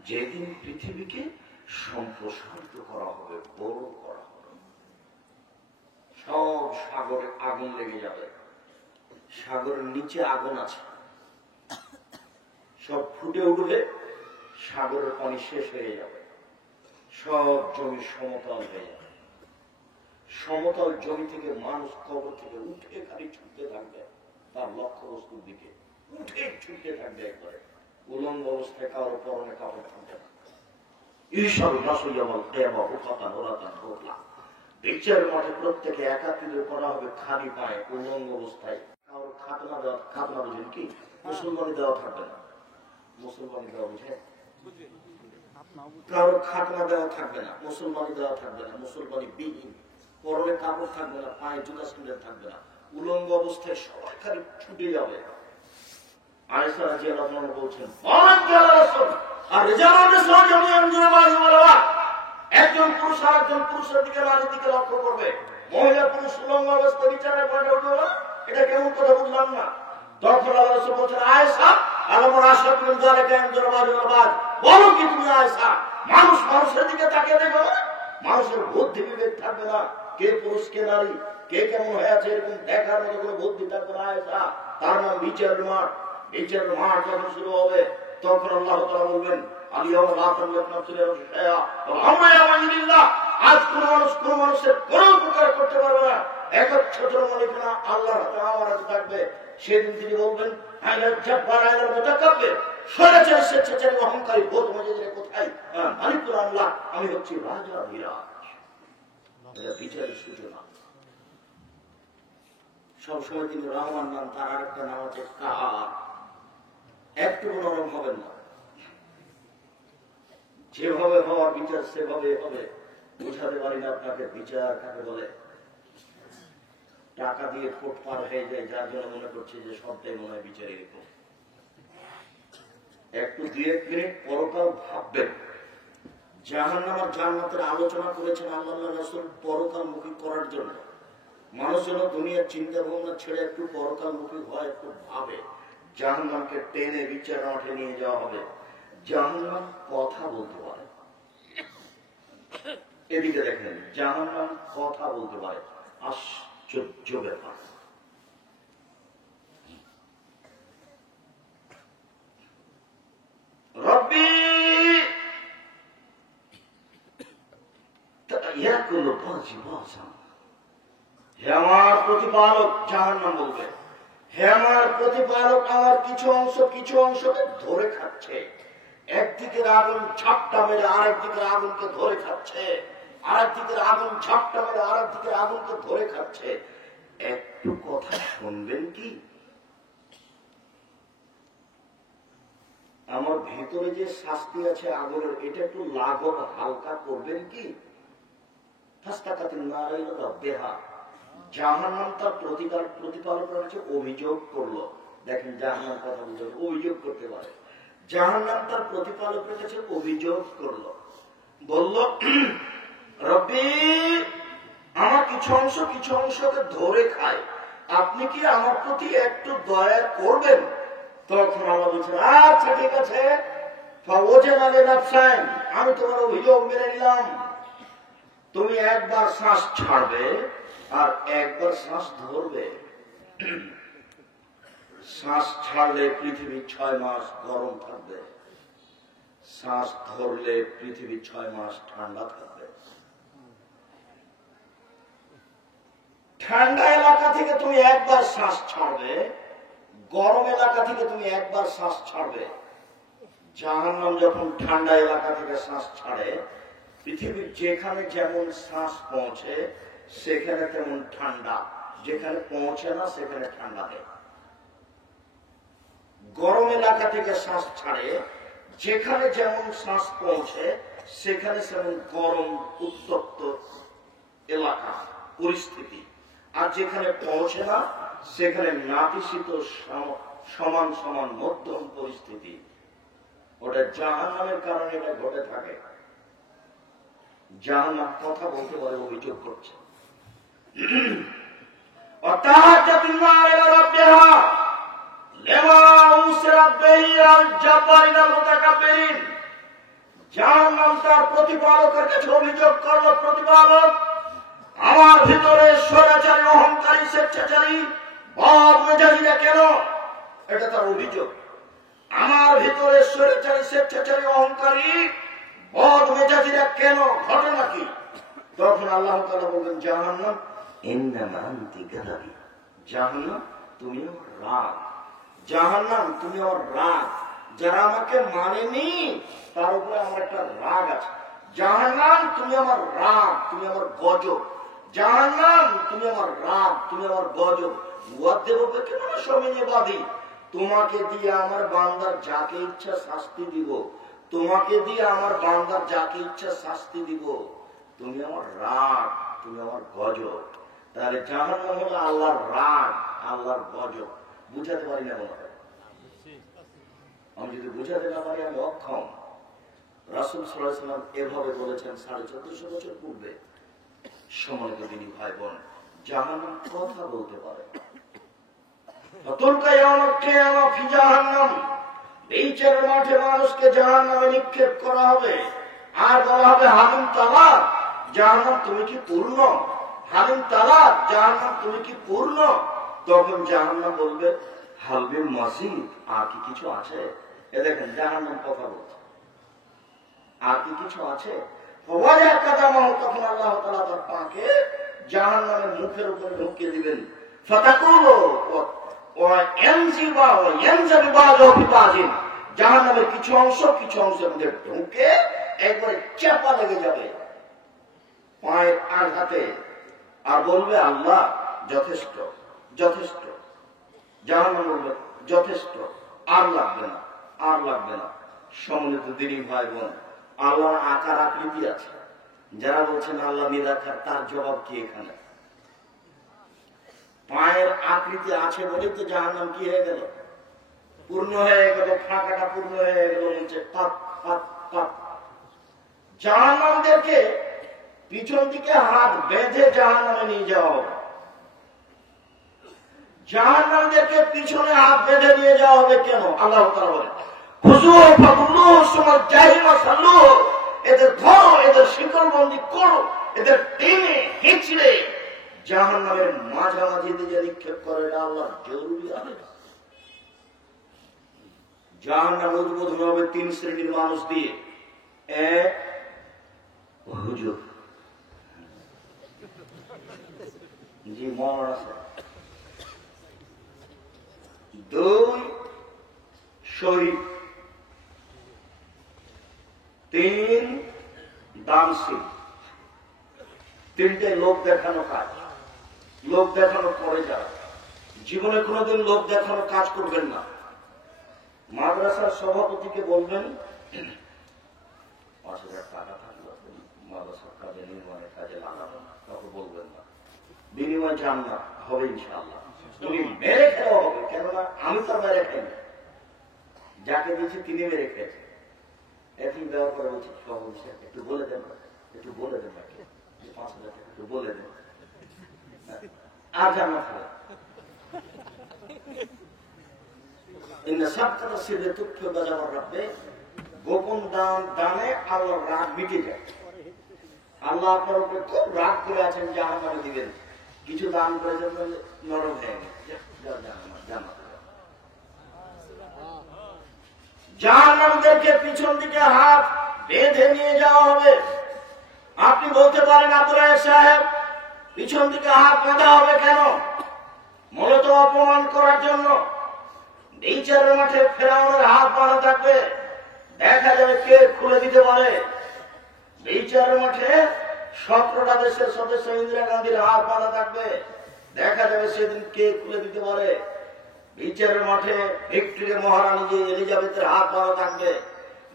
যেদিন পৃথিবীকে সম্প্রসারিত করা হবে, বড় করা হবে, সব সাগরে আগুন লেগে যাবে। সাগরের নিচে আগুন আছে, সব ফুটে উঠবে, সাগরের পানি শেষ হয়ে যাবে, সব জমি সমতল হয়ে যাবে। সমতল জমি থেকে মানুষ কবর থেকে উঠে খালি ছুটতে থাকবে তার লক্ষ্য বস্তুর দিকে, উঠে ছুটতে থাকবে একবারে, উলঙ্গ অবস্থায় কারো পরনে কাপড় থাকবে না। ঈশ্বর বিচার মাঠে প্রত্যেকে একাত্রিত করা হবে খালি পায়ে, উলঙ্গ অবস্থায়। কারো খাতনা দেওয়া, খাতনা বুঝেন কি? মুসলমানি দেওয়া থাকবে না। মুসলমানি দেওয়া বুঝে? কারো খাতনা দেওয়া থাকবে না, মুসলমানি দেওয়া থাকবে না, মুসলমানি বিহীন, পরনে কাপড় থাকবে না, পায়ে জুতা স্যান্ডেল থাকবে না, উলঙ্গ অবস্থায় সবাই খালি ছুটে যাবে। আয়েশা রাদিয়াল্লাহু আনহা বলছেন, একজন পুরুষ আরেকজন পুরুষের দিকে, নারীর দিকে লক্ষ্য করবে। মহিলা পুরুষ উলঙ্গ অবস্থায় বিচারের পয়েন্টে উঠবে না, এটা কেমন কথা বুঝলাম না। তখন আল্লাহ রাসূল বলছেন, আয়েশা আলামুল আশরাফ মিন যালিকা ইনজুরবাদ, বলো কি তুমি আয়েশা, মানুষ মানুষের দিকে তাকিয়ে দেখো না, মানুষের বুদ্ধি বিবেক থাকবে না, কে পুরুষ কে নারী, কে কেমন হয়ে আছে এরকম দেখার মতো কোনো বুদ্ধি থাকবে না আয়েশা। তার নাম বিচারের মাঠ। বিচারের মাঠ যখন শুরু হবে তখন আল্লাহ তাআলা বলবেন, আলিয়াউমা লা তামলিকু নাফসুন শাইআ ওয়া আমরুহু ইলাল্লাহ। আজ কোন মানুষ কোন মানুষের কোনো উপকার করতে পারবে না, একচ্ছত্র মালিকানা আল্লাহর হাতে, আমার হাতে থাকবে। সেদিন তিনি বলবেন, আইনাল জাব্বার আইনাল মুতাকাব্বির, স্বৈরাচারী স্বেচ্ছাচারী অহংকারী ভূত মজেদের কোথায়? মালিকুল আল্লাহ, আমি হচ্ছি রাজা বিরাজ। এটা বিচারের সূচনা। সবসময় তিনি রহমান নাম, তার আরেকটা নাম আছে কাহার। একটু নরম হবেন না, যেভাবে হওয়ার বিচার সেভাবে হবে। বুঝাতে পারি না আপনাকে বিচার কাকে বলে। টাকা দিয়ে ঠোঁট পার হয়ে যায়, যার জন্য মনে করছে যে সবটাই মনে হয় বিচার এরকম। একটু 2-1 মিনিট পরকাল ভাববেন। জাহান্নাম আর জান্নাতের আলোচনা করেছেন আল্লাহ রাসূল পরকালমুখী করার জন্য। মানুষ যেন দুনিয়ার চিন্তা ভাবনা ছেড়ে একটু পরকালমুখী হয়, একটু ভাবে। জাহান্নামকে টেনে বিচার মাঠে নিয়ে যাওয়া হবে। জাহান্নাম কথা বলতে পারে, এদিকে দেখেন, জাহান্নাম কথা বলতে পারে, আশ্চর্য ব্যাপার। রব্বি হে আমার প্রতিপালক, জাহান্নাম বলবে, হে আমার প্রতিপালক, আমার কিছু অংশকে ধরে খাচ্ছে। একদিকের আগুন ঝাপটা মেরে আরেকদিকের আগুনকে ধরে খাচ্ছে, আরেকদিকের আগুন ঝাপটা মেরে আরেকদিকের আগুনকে ধরে খাচ্ছে। একটু কথা শুনবেন কি? আমার ভিতরে যে শাস্তি আছে আগুনের, এটা একটু লাঘব হালকা করবেন কি? জাহান্নাম তার প্রতিপালকের কাছে অভিযোগ করলো। দেখেন জাহান্নাম কথা বলতে অভিযোগ করতে পারে। জাহান্নাম তার প্রতিপালকের কাছে অভিযোগ করলো, বলল, রব্বি, আমার কিছু অংশকে ধরে খায়, আপনি কি আমার প্রতি একটু দয়া করবেন? তখন আল্লাহ বলছেন, আচ্ছা ঠিক আছে, আমি তোমার অভিযোগ মেনে নিলাম। তুমি একবার শ্বাস ছাড়বে আর একবার শ্বাস ধরবে। শ্বাস ছাড়লে পৃথিবী 6 মাস গরম থাকবে, শ্বাস ধরলে পৃথিবী 6 মাস ঠান্ডা থাকবে। ঠান্ডা এলাকা থেকে তুমি একবার শ্বাস ছাড়বে, গরম এলাকা থেকে তুমি একবার শ্বাস ছাড়বে। জাহান্নাম যখন ঠান্ডা এলাকা থেকে শ্বাস ছাড়ে, পৃথিবীর যেখানে যেমন শ্বাস পৌঁছে সেখানে তেমন ঠান্ডা, যেখানে পৌঁছে না সেখানে ঠান্ডা নেই। গরম এলাকা থেকে শ্বাস ছাড়ে, যেখানে যেমন শ্বাস পৌঁছে সেখানে সেমন গরম উত্তপ্ত এলাকা পরিস্থিতি, আর যেখানে পৌঁছে না সেখানে নাতিশীত সমান সমান মধ্যম পরিস্থিতি। ওটা জাহান্নামের কারণে এটা ঘটে থাকে। জাহান্নাম কথা বলতে পারে, অভিযোগ করছে। জাহান্নাম তার প্রতিপালকের কাছে অভিযোগ করলো, প্রতিপালক, আমার ভিতরে স্বৈরাচারী, অহংকারী, স্বেচ্ছাচারী, বদমেজাজিরা কেন? এটা তার অভিযোগ। আমার ভিতরে স্বৈরাচারী, স্বেচ্ছাচারী, অহংকারী, বদমেজাজিরা কেন? ঘটনা কি? তখন আল্লাহ তাআলা বলবেন, জাহান্নাম, ইন্নামা আনতি গাদাবি, জাহান্নাম তুমি আমার রাগ, জাহান্নাম তুমি আমার রাগ। যারা আমাকে মানেনি তার উপরে আমার একটা রাগ আছে। জাহান্নাম তুমি আমার রাগ, তুমি আমার গজব। জাহান্নাম তুমি আমার রাগ, তুমি আমার গজব। তোমাকে দিয়ে আমার বান্দার যাকে ইচ্ছা শাস্তি দিব, তোমাকে দিয়ে আমার বান্দার যাকে ইচ্ছা শাস্তি দিব। তুমি আমার রাগ, তুমি আমার গজব। তাহলে জাহান্নাম হলো আল্লাহর রাগ, আল্লাহর গজব। বুঝাতে পারি না মনে হয়। আমি যদি বুঝাতে না পারি আমি অক্ষম। রাসূল সাল্লাল্লাহু আলাইহি ওয়াসাল্লাম এভাবে বলেছেন 1450 বছর পূর্বে। সম্মানিত দিনী ভাই বোন, জাহান্নাম কথা বলতে পারে। বিচার মাঠে মানুষকে জাহান্নামে নিক্ষেপ করা হবে, আর বলা হবে, হালিম তালাক, জাহান্নাম তুমি কি পূর্ণ? হালিম তালাক, জাহান্নাম তুমি কি পূর্ণ? তখন জাহান্নাম বলবে, হালবিল মাসিদ, আর কি কিছু আছে? এ দেখেন জাহান্নাম কথা বলছে, আর কি কিছু আছে? তখন আল্লাহ তাআলা তার পাকে জাহান্নামের মুখের উপরে ঢুকিয়ে দিবেন। জাহান্নামের কিছু অংশের মধ্যে ঢুকে একবারে চাপা লেগে যাবে পায়ের আঘাতে, আর বলবে, আল্লাহ যথেষ্ট, যথেষ্ট। জাহান্নাম বলবে, যথেষ্ট, আর লাগবে না, আর লাগবে না। সম্মানিত দিনী ভাই বোন, আল্লাহর আকার আকৃতি আছে। যারা বলছেন আল্লাহ নিরাকার, তার জবাব কি এখানে? পায়ের আকৃতি আছে বলে তো জাহান্নাম কি হয়ে গেল? পূর্ণ হয়ে গেল, ফাঁকাটা পূর্ণ হয়ে গেল। বলছে পাপ পাপ পাপ। জাহান্নামদেরকে পিছন দিকে হাত বেঁধে জাহান্নামে নিয়ে যাওয়া হবে। জাহান্নামদেরকে পিছনে হাত বেঁধে নিয়ে যাওয়া হবে কেন? আল্লাহ তাআলা বলেন, এদের ধরো, এদের শিকলবন্দি করো, এদের টেনে হেঁচড়ে জাহান্নামের মাঝামাঝি দিয়ে নিক্ষেপ করে। এটা আল্লাহর জরুরি আদেশ। জাহান্নাম উদ্বোধন হবে 3 শ্রেণীর মানুষ দিয়ে। এক, হুজুর, জি মরণ আছে। 2 শহীদ, 3 দানশীল। 3টে লোক দেখানো কাজ। লোক দেখানো করে যারা জীবনে কোনোদিন লোক দেখানো কাজ করবেন না। মাদ্রাসার সভাপতিকে বলবেন 5,000 টাকা থাকলো মাদ্রাসার কাজে নির্মাণের কাজে লাগাবো, কাউকে বলবেন না। বিনিময় জান্নাত হবে ইনশাআল্লাহ। তুমি মেরে খেলেও হবে, কেননা আমি তো মেরে খাইনি, যাকে দিয়েছি তিনি মেরে খেয়েছে। একই দেওয়ার পরে উচিত সভাপতি একটু বলে দেন, একটু বলে দেন, 5,000 টাকা একটু বলে দেন, আর জান্নাত হবে। গোপন দানে আল্লাহর রাগ মিটে যায়। আল্লাহ আপনার উপরে খুব রাগ করে আছেন, জাহান্নামে দিবেন। কিছু দান করেছেন নরম হয়ে গেছে, জাহান্নামীদেরকে পিছন দিকে হাত বেঁধে নিয়ে যাওয়া হবে। আপনি বলতে পারেন আব্দুল্লাহ সাহেব, পিছন দিকে হাত বাঁধা হবে কেন? মূলত অপমান করার জন্য। বিচারের মাঠে ফেরাউনের হাত বাঁধা থাকবে, দেখা যাবে কে খুলে দিতে পারে। বিচারের মাঠে 17টা দেশের সদস্য ইন্দিরা গান্ধীর হাত বাঁধা থাকবে, দেখা যাবে সেদিন কে খুলে দিতে পারে। বিচারের মাঠে ভিক্টোরিয়া মহারানী যে এলিজাবেথের হাত বাঁধা থাকবে,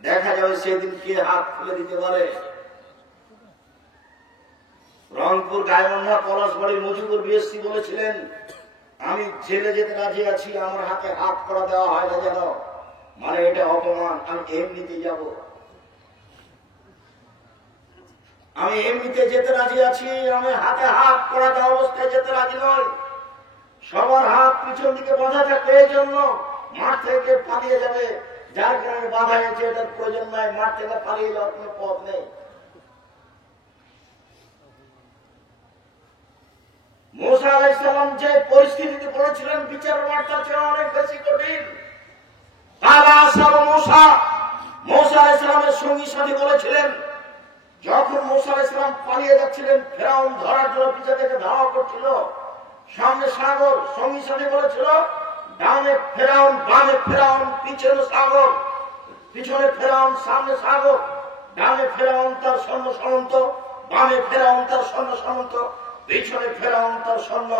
দেখা যাবে সেদিন কে হাত খুলে দিতে পারে। রংপুর গাইবান্ধা পলাশবাড়ির মুজিবুর বিএসসি বলেছিলেন, আমি জেলে যেতে রাজি আছি, আমার হাতে হাত করা দেওয়া হয় না যেন, মানে এটা অপমান, আমি এমনিতে যাব, আমি এমনিতে যেতে রাজি আছি, আমি হাতে হাত করা দেওয়া অবস্থায় যেতে রাজি নয়। সবার হাত পিছন দিকে বাঁধা থাকবে, এই জন্য মাঠ থেকে পালিয়ে যাবে। যার কারণে বাধা হয়েছে এটার প্রয়োজন নাই, মাঠ থেকে পালিয়ে যাওয়ার কোনো পথ নেই। মুসা আলাইহিস সালাম যে পরিস্থিতিতে পড়েছিলেন, বিচারের মাঠটা চেয়ে অনেক বেশি কঠিন। মুসা আলাইহিস সালামের সঙ্গী সাথী বলেছিলেন, যখন মুসা আলাইহিস সালাম পালিয়ে যাচ্ছিলেন, ফেরাউন ধরার জন্য পিছে থেকে ধাওয়া করছিল, সামনে সাগর, সঙ্গী সাথী বলেছিল ডানে ফেরাউন, বামে ফেরাউন, পিছনে সাগর, পিছনে ফেরাউন, সামনে সাগর, ডানে ফেরাউন তার সৈন্য সামন্ত, বামে ফেরাউন তার সৈন্য সামন্ত, পিছনে ফেরাউন তার সৈন্য,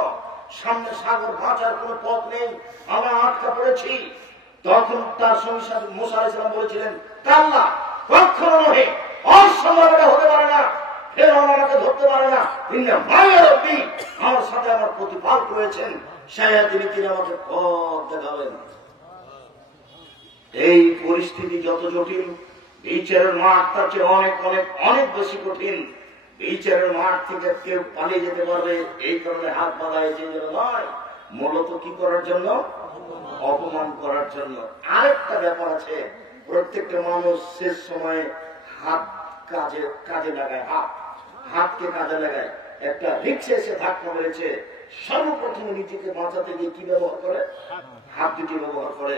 সামনে সাগর, বাঁচার কোনো পথ নেই, আমরা আটকা পড়েছি। তখন তার সঙ্গী সাথী মুসা আলাইহিস সালাম বলেছিলেন, কাল্লা, কখনো নহে, অসম্ভব, এটা হতে পারে না, ফেরাউন আমাকে ধরতে পারে না, আমার সাথে আমার প্রতিপাল করেছেন, তিনি আমাকে পথ দেখাবেন। এই পরিস্থিতি যত জটিল, বিচারের মাঠ তার চেয়ে অনেক অনেক অনেক বেশি কঠিন। বিচারের মাঠ থেকে কেউ পালিয়ে যেতে পারবে, এই কারণে হাত বাঁধা হয়েছে নয়, মূলত কি করার জন্য? অপমান করার জন্য। আরেকটা ব্যাপার আছে, প্রত্যেকটা মানুষ শেষ সময়ে হাত কাজে লাগায়, হাতকে কাজে লাগায়। একটা রিক্সা এসে ধাক্কা মেরেছে, সর্বপ্রথমে নিজেকে বাঁচাতে গিয়ে কি ব্যবহার করে? হাত দুটি ব্যবহার করে।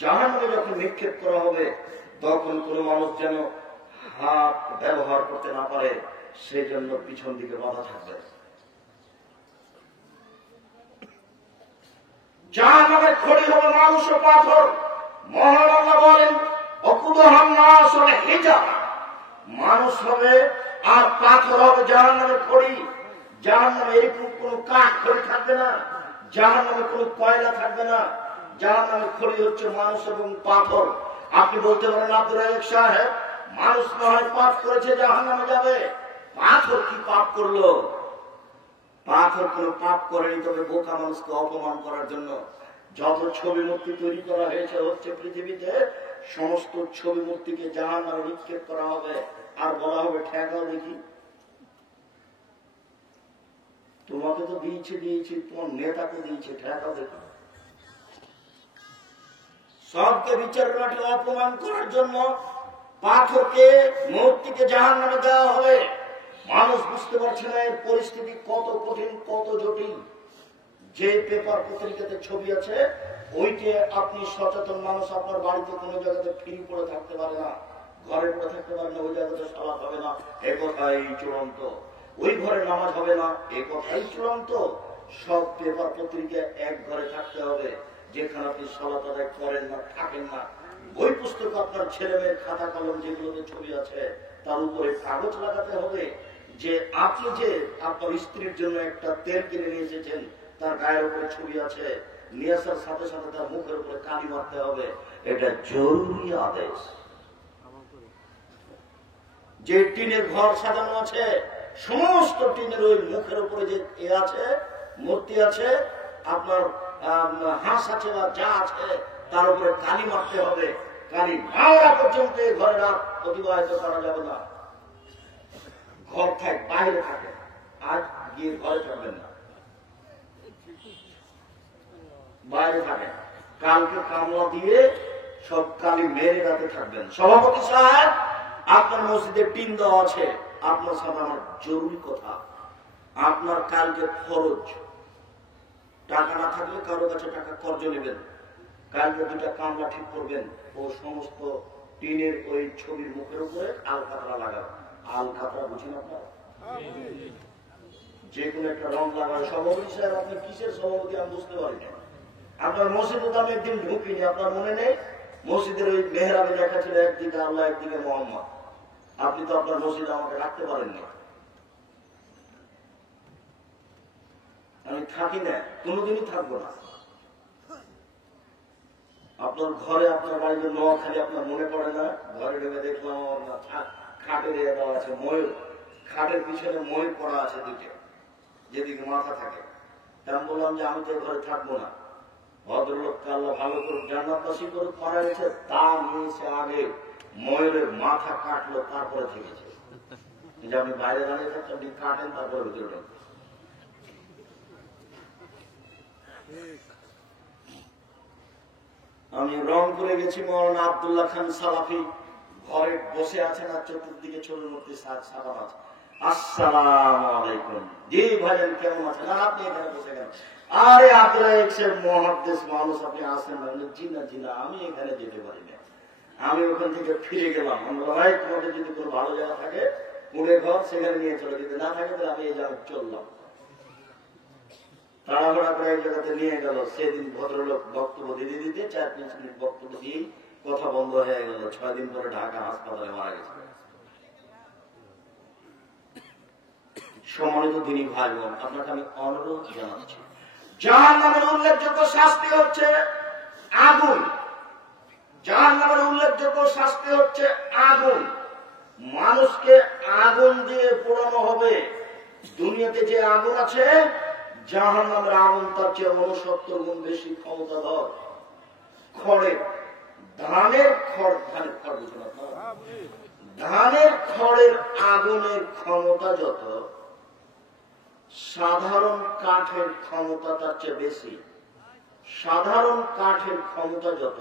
জাহান্নামে যখন নিক্ষেপ করা হবে, তখন কোন মানুষ যেন হাত ব্যবহার করতে না পারে, সেই জন্য পিছন দিকে বাধা থাকবে। জাহান্নামের খড়ি হবে মানুষ ও পাথর। মহান আল্লাহ বলেন, অকুদহান নাস ওয়াল হিজারা, মানুষ হবে আর পাথর হবে জাহান্নামের খড়ি। জাহান্নামে এরকম কোন কাঠ খড়ি থাকবে না, জাহান্নামে কোন কয়লা থাকবে না, জাহান্নামের খড়ি হচ্ছে মানুষ এবং পাথর। আপনি বলতে পারেন, আব্দুর রাজ্জাক সাহেব, মানুষ নয় পাপ করেছে, জাহান্নামে যাবে, পাথর কি পাপ করলো? পাথর কোন পাপ করেনি, তবে বোকা মানুষকে অপমান করার জন্য যত ছবি মূর্তি তৈরি করা হয়েছে হচ্ছে পৃথিবীতে, সমস্ত ছবি মূর্তিকে জাহান্নামে নিক্ষেপ করা হবে, আর বলা হবে ঠেকাও দেখি। তোমাকে তো দিয়েছি, তোমার নেতাকে দিয়েছে, ঠেকাও দেখি। সবকে বিচারের মাঠে অপমান করার জন্য পাথরকে, মূর্তিকে জাহান্নামে দেওয়া হবে। মানুষ বুঝতে পারছে না এর পরিস্থিতি কত কঠিন, কত জটিল। যে পেপার পত্রিকাতে ছবি আছে, ওইটে আপনি সচেতন মানুষ আপনার বাড়িতে কোনো জায়গাতে ফ্রি পড়ে থাকতে পারে না, ঘরে পড়ে থাকতে পারে না, ওই জায়গাতে সালাত হবে না, এ কথাই চূড়ান্ত। ওই ঘরে নামাজ হবে না, এ কথাই চূড়ান্ত। সব পেপার পত্রিকা এক ঘরে থাকতে হবে, যেখানে আপনি সালাত আদায় করেন না, থাকেন না। বই পুস্তক, আপনার ছেলে মেয়ের খাতা কলম যেগুলোতে ছবি আছে তার উপরে কাগজ লাগাতে হবে যে আপনি যে আপনার স্ত্রীর জন্য একটা তেল কিনে নিয়ে এসেছেন তার গায়ের উপরে ছবি আছে, নিয়ে আসার সাথে সাথে তার মুখের উপরে কালি মারতে হবে। এটা জরুরি আদেশ। যে টিনের ঘর সাজানো আছে, সমস্ত টিনের ওই মুখের উপরে যে এ আছে, মূর্তি আছে, আপনার হাঁস আছে বা যা আছে, তার উপরে কালি মারতে হবে। কালি মারা পর্যন্ত এই ঘরে রাত অতিবাহিত করা যাবে না। ঘর থাক, বাইরে থাকে, আজ গিয়ে ঘরে থাকবেন না, বাইরে থাকেন। কালকে কামলা দিয়ে সব কালি মেরে রাতে থাকবেন। সভাপতি সাহেব, আপনার মসজিদে টিন দেওয়া আছে, আপনার সাথে আমার জরুরি কথা। আপনার কালকে খরচ, টাকা না থাকলে কারো কাছে টাকা কর্জ নেবেন। কালকে দুটা কামলা ঠিক করবেন, ও সমস্ত টিনের ওই ছবির মুখের উপরে আলকাতরা লাগাবেন। আলকাতরা বুঝেন আপনারা? যে কোনো একটা রং লাগাবে। সভাপতি সাহেব, আপনি কিসের সভাপতি আমি বুঝতে পারি না। আপনার মসজিদে তো আমি একদিন ঢুকিনি, আপনার মনে নেই? মসজিদের ওই মেহরাবে দেখা ছিল একদিকে আল্লাহ একদিকে মোহাম্মদ। আপনি তো আপনার মসজিদে আমাকে রাখতে পারেননি। আমি থাকি না, কোনোদিনই থাকবো না। আপনার ঘরে, আপনার বাড়িতে নোয়াখালী আপনার মনে পড়ে না? ঘরে ঢুকে দেখলাম খাটের দেওয়া আছে ময়ূর, খাটের পিছনে ময়ূর পড়া আছে দুটো, যেদিকে মাথা থাকে। আমি বললাম যে আমি তো ঘরে থাকবো না। ভদ্রলোককে আল্লাহ ভালো করুক, জান্নাতবাসী করুক, মারা গেছে, তা নিয়ে সে আগে ময়ূরের মাথা কাটলো, তারপরে থেকেছে। যে আপনি বাইরে দাঁড়িয়ে থাকছেন, আপনি কাটেন, তারপরে ভিতরে ঢুকবেন। আমি রংপুরে গেছি, মৌলানা আব্দুল্লাহ খান সালাফি ঘরে বসে আছেন, আর চতুর্দিকে ছবির মূর্তি সাজানো আছে। আসসালামু আলাইকুম, জি ভাইজান কেমন আছেন? আর আপনি এখানে বসে গেলেন? আরে আপনারা একশো মহাদ্দেশ মানুষ, আপনি আসেন না? জি না, জি না, আমি এখানে যেতে পারি না। আমি ওখান থেকে ফিরে গেলাম। আমরা ভাই, তোমাদের যদি কোনো ভালো জায়গা থাকে পুরে ঘর, সেখানে নিয়ে চলে, যদি না থাকে তাহলে আমি এই জায়গায় চললাম। তাড়াহুড়া করে এক জায়গাতে নিয়ে গেল। সেদিন ভদ্রলোক বক্তব্য দিতে দিতে 4-5 মিনিট বক্তব্য দিয়েই কথা বন্ধ হয়ে গেল। 6 দিন পরে ঢাকা হাসপাতালে মারা গেছে। সম্মানিত দিনী ভাই বোন, আপনাকে আমি অনুরোধ জানাচ্ছি, জাহান্নামের উল্লেখযোগ্য শাস্তি হচ্ছে আগুন। জাহান্নামের উল্লেখযোগ্য শাস্তি হচ্ছে আগুন। মানুষকে আগুন দিয়ে পোড়ানো হবে। দুনিয়াতে যে আগুন আছে, জাহান্নামের আগুন তার চেয়ে 69 গুণ বেশি ক্ষমতাধর। খড়ের, ধানের খড়, বুঝুন আপনারা, ধানের খড়ের আগুনের ক্ষমতা যত, সাধারণ কাঠের ক্ষমতা তার চেয়ে বেশি। সাধারণ কাঠের ক্ষমতা যত,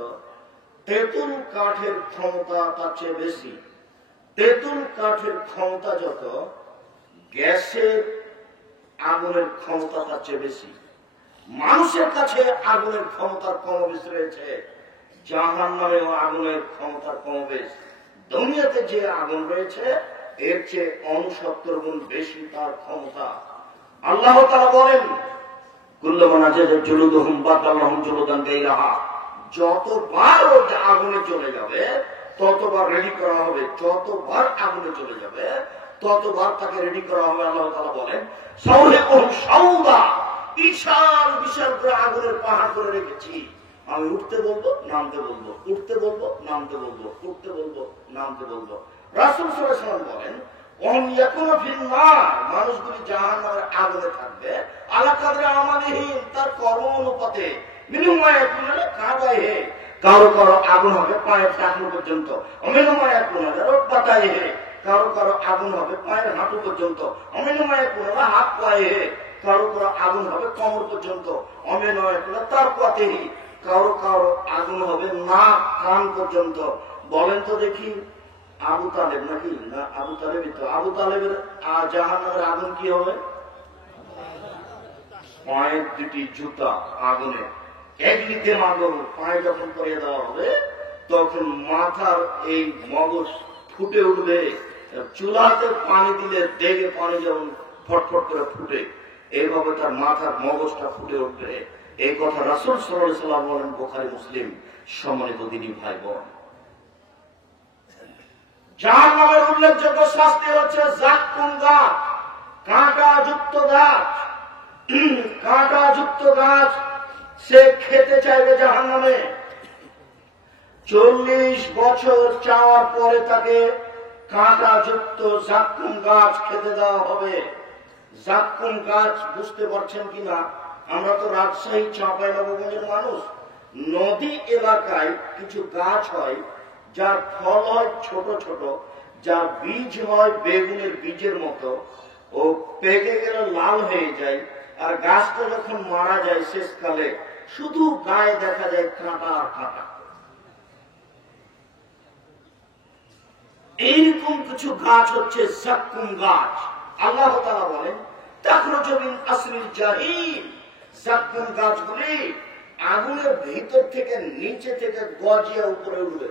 তেঁতুল কাঠের ক্ষমতা তার চেয়ে বেশি। তেঁতুল কাঠের ক্ষমতা যত, গ্যাসের আগুনের ক্ষমতা তার চেয়ে বেশি। মানুষের কাছে আগুনের ক্ষমতার কমবেশ রয়েছে, জাহান্নামেও আগুনের ক্ষমতার কমবেশ। দুনিয়াতে যে আগুন রয়েছে এর চেয়ে 69 গুণ বেশি তার ক্ষমতা। আল্লাহ তাআলা বলেন, কুল্লুমান জুলুদুহুম বাদাল্লাহুম জুলুদান গায়রাহা, যতবার ও আগুনে চলে যাবে ততবার রেডি করা হবে। যতবার আগুনে চলে যাবে ততবার তাকে রেডি করা হবে। আল্লাহ তাআলা বলেন, সাউলাকুম সাউদা, বিশাল বিশাল করে আগুনের পাহাড় করে রেখেছি। আমি উঠতে বলবো, নামতে বলবো, উঠতে বলবো, নামতে বলবো, উঠতে বলবো, নামতে বলবো। রাসূল সাল্লাল্লাহু আলাইহি ওয়াসাল্লাম বলেন, মানুষগুলি জাহান্নামের আগুনে থাকবে, আলা কাদরে আমালিহিম, তার কর্ম অনুপাতে। মিনুমায় কাবায়ে, কারো কারো আগুন হবে পায়ের টাকনু পর্যন্ত। অমিনুমায় রোবাতায়ে, কারো কারো আগুন হবে পায়ের হাঁটু পর্যন্ত। অমিনুমায় হাত পায়ে, কারো কারো আগুন হবে কোমর পর্যন্ত। অমিনুমায় তার পথেই, কারো কারো আগুন হবে নাক কান পর্যন্ত। বলেন তো দেখি, আবু তালেব নাকি? না, আবু তালেবই তো। আবু তালেবের জাহান্নামের আগুন কি হবে? পায়ের দুটি জুতা আগুনে একদিকে মাগর পায়ে যখন করিয়ে দেওয়া হবে তখন মাথার এই মগজ ফুটে উঠবে। চুলাতে পানি দিলে দেখে পানি যেমন ফটফট করে ফুটে, এইভাবে তার মাথার মগজটা ফুটে উঠবে। এই কথা রাসূল সাল্লাল্লাহু আলাইহি ওয়াসাল্লাম বলেন, বুখারী মুসলিম। সম্মানিত দিনী ভাই বোন, জাহান্নামের উল্লেখযোগ্য শাস্তি হচ্ছে জাক্কুম গাছ, কাঁটাযুক্ত গাছ। কাঁটাযুক্ত গাছ সে খেতে চাইবে জাহান্নামে। 40 বছর চাওয়ার পরে তাকে কাঁটাযুক্ত জাক্কুম গাছ খেতে দেওয়া হবে। জাক্কুম গাছ বুঝতে পারছেন কিনা? আমরা তো রাজশাহী চাঁপাইনবাবগঞ্জের মানুষ। নদী এলাকায় কিছু গাছ হয় যার ফল হয় ছোট ছোট, যার বীজ হয় বেগুনের বীজের মতো, ও পেকে গেলে লাল হয়ে যায়। আর গাছটা যখন মারা যায় শেষকালে শুধু গায়ে দেখা যায় কাঁটা আর কাঁটা। এইরকম কিছু গাছ হচ্ছে জাক্কুম গাছ। আল্লাহ তাআলা বলেন, তাখরুজু মিন আসলিল জাহিম। জাক্কুম গাছগুলি আগুনের ভিতর থেকে, নিচে থেকে গজিয়ে উপরে উঠবে।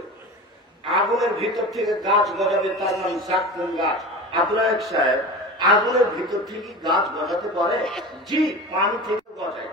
আগুনের ভিতর থেকে গাছ গজাবে, তার নাম জাক্কুম গাছ। আব্দুল সাহেব, আগুনের ভিতর থেকে গাছ গজাতে পারে? জি, পানি থেকে গজায়।